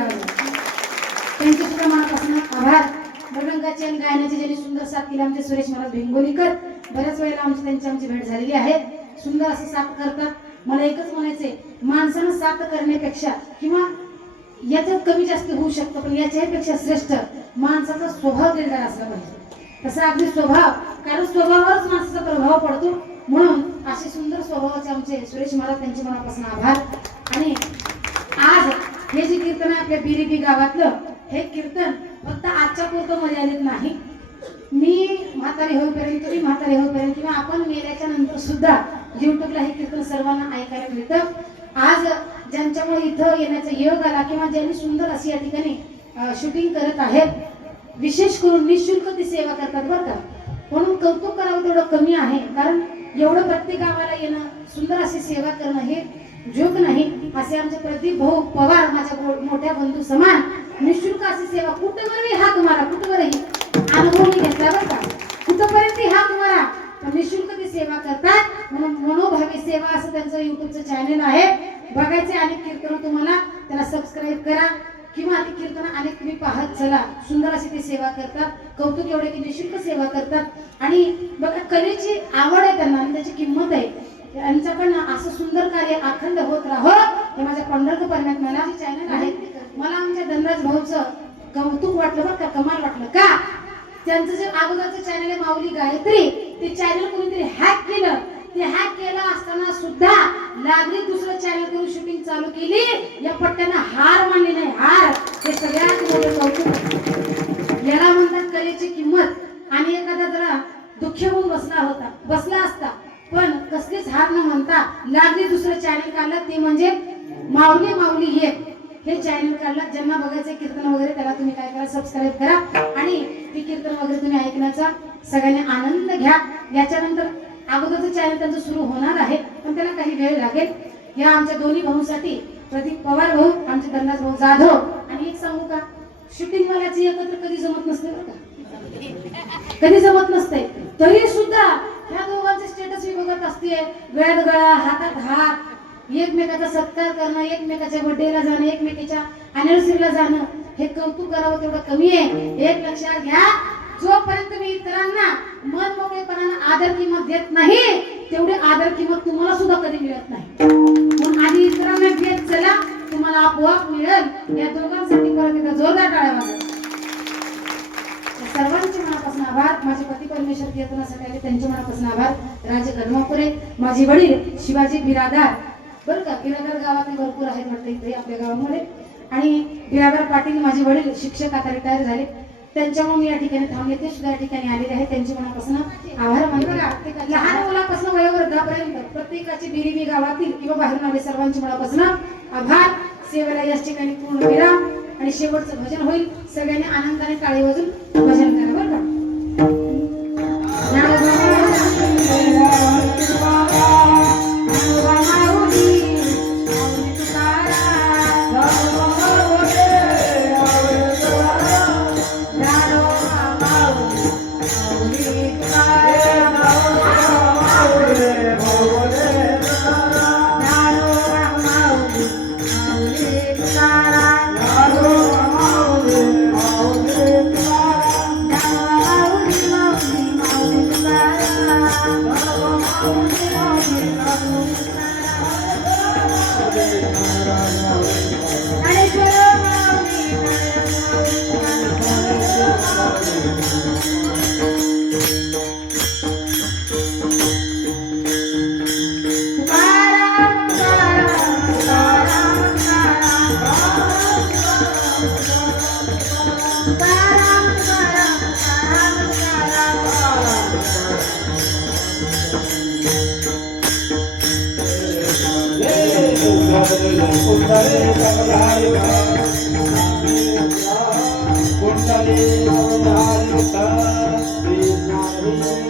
त्यांचे सुद्धा मनापासून आभार मृदंगाची आणि गायनाची ज्यांनी सुंदर साथ केली आमचे सुरेश महाराज भिंगोलीकर बऱ्याच वेळेला आमची भेट झालेली आहे सुंदर असं साथ करतात मला एकच म्हणायचंय माणसानं साथ करण्यापेक्षा किंवा याच्यात कमी जास्त होऊ शकतं पण याच्यापेक्षा श्रेष्ठ माणसाचा स्वभाव दिलदार असला पाहिजे तसा अगदी स्वभाव कारण स्वभावावरच माणसाचा प्रभाव पडतो म्हणून असे सुंदर स्वभावाचे आमचे सुरेश महाराज त्यांचे मनापासून आभार आणि आज हे जे कीर्तन आहे आपल्या बिरिबी गावातलं हे कीर्तन फक्त आजच्या पुरतं मर्यादित नाही मी म्हातारी होईपर्यंत तुम्ही म्हातारी होईपर्यंत किंवा आपण मेल्याच्या नंतर सुद्धा युट्यूबला हे कीर्तन सर्वांना ऐकायला मिळतं आज ज्यांच्यामुळे इथं येण्याचा योग आला किंवा ज्यांनी सुंदर अशी या ठिकाणी शूटिंग करत आहेत विशेष करून निःशुल्क ती सेवा करतात बरं का म्हणून कौतुक करावं तेवढं कमी आहे कारण एवढं प्रत्येक गावाला येणं सुंदर अशी सेवा करणं हे जोक नाही असे आमचे प्रदीप भाऊ पवार माझ्या मोठ्या बंधू समान निःशुल्क अशी सेवा कुठेवरही हाक मारा कुठेवरही अनुभव मी घेतला बरं का कुठपर्यंत हाक मारा पण निःशुल्क ती सेवा करतात म्हणून मनोभावी सेवा असं त्यांचं युट्यूबचं चॅनल आहे बघायचे अनेक कीर्तन तुम्हाला त्याला सबस्क्राईब करा किंवा ती कीर्तन अनेक तुम्ही पाहत चला सुंदर अशी ती सेवा करतात कौतुक एवढे की निःशुल्क सेवा करतात आणि बघा कलेची आवड आहे त्यांना आणि त्याची किंमत आहे यांच्याकडनं असं सुंदर कार्य अखंड होत राहो हे माझ्या पंढरपूर परमेश्वराला चॅनल आहे मला आमच्या धनराज भाऊचं कौतुक वाटलं बरं का कमाल वाटलं का त्यांचं जे अगोदरचं चॅनल आहे माऊली गायत्री ते चॅनल कोणीतरी हॅक केलं ते हॅक केलं असताना सुद्धा लागली दुसरं चॅनल करून शूटिंग चालू केली या पट्ट्यानं हार मानली नाही हार हे सगळ्यात मोठं कौतुक याला म्हणतात कलेची किंमत आणि एखादा जरा दुःखी होऊन बसला असता पण कसलीच हार न म्हणता लागली दुसरं चॅनल काढलं ते म्हणजे माऊली माऊली एक हे चॅनल काढलं ज्यांना बघायचं कीर्तन वगैरे त्याला तुम्ही काय करा सबस्क्राईब करा आणि ती कीर्तन वगैरे तुम्ही ऐकण्याचा सगळ्यांनी आनंद घ्या याच्यानंतर अगोदरचं चॅनल त्यांचं सुरू होणार आहे पण त्याला काही वेळ लागेल या आमच्या दोन्ही भाऊंसाठी प्रदीप पवार भाऊ आमचे धनराज भाऊ जाधव. आणि एक सांगू का, शूटिंग वाल्याची एकत्र कधी जमत नसते बरं का, कधी जमत नसते. तरी सुद्धा ह्या दोघांचे स्टेटस मी बघत असते, गळ्यात गळा हातात हात, एकमेकाचा सत्कार करणं, एकमेकाच्या बर्थडेला जाणं, एकमेकाच्या अॅनिव्हर्सरीला जाणं, हे कौतुक करावं तेवढं कमी आहे. एक लक्षात घ्या, जोपर्यंत मी इतरांना मन मोकळेपणानं आदर किंमत देत नाही, तेवढी आदर किंमत तुम्हाला सुद्धा कधी मिळत नाही. म्हणून आधी इतरांना देत चला, तुम्हाला आपोआप मिळेल. या दोघांसाठी परत एकदा जोरदार टाळ्या वाजवा. सर्वांचे मनापासून आभार. माझे पती परमेश्वर कीर्तनासाठी आले, त्यांचे मनापासून आभार. राजे गडमापुरे, माझे वडील शिवाजी बिरादार, बरं का, बिरादार गावात भरपूर आहेत म्हटलं इथे आपल्या गावामध्ये. आणि बिरादार पाटील माझे वडील शिक्षक, आता रिटायर झाले, त्यांच्यामुळे मी या ठिकाणी थांबले, ते सुद्धा या ठिकाणी आलेले आहेत. त्यांचे मनापासून आभार मानतो. लहान मुलापासून वयोवृद्धापर्यंत प्रत्येकाची बिरिबी गावातील किंवा बाहेरून आले सर्वांच्या मनापासून आभार. सेवेला याच ठिकाणी पूर्ण विराम आणि शेवटचं भजन होईल. सगळ्यांनी आनंदाने टाळी वाजून भजन करा बरं का. कुंडली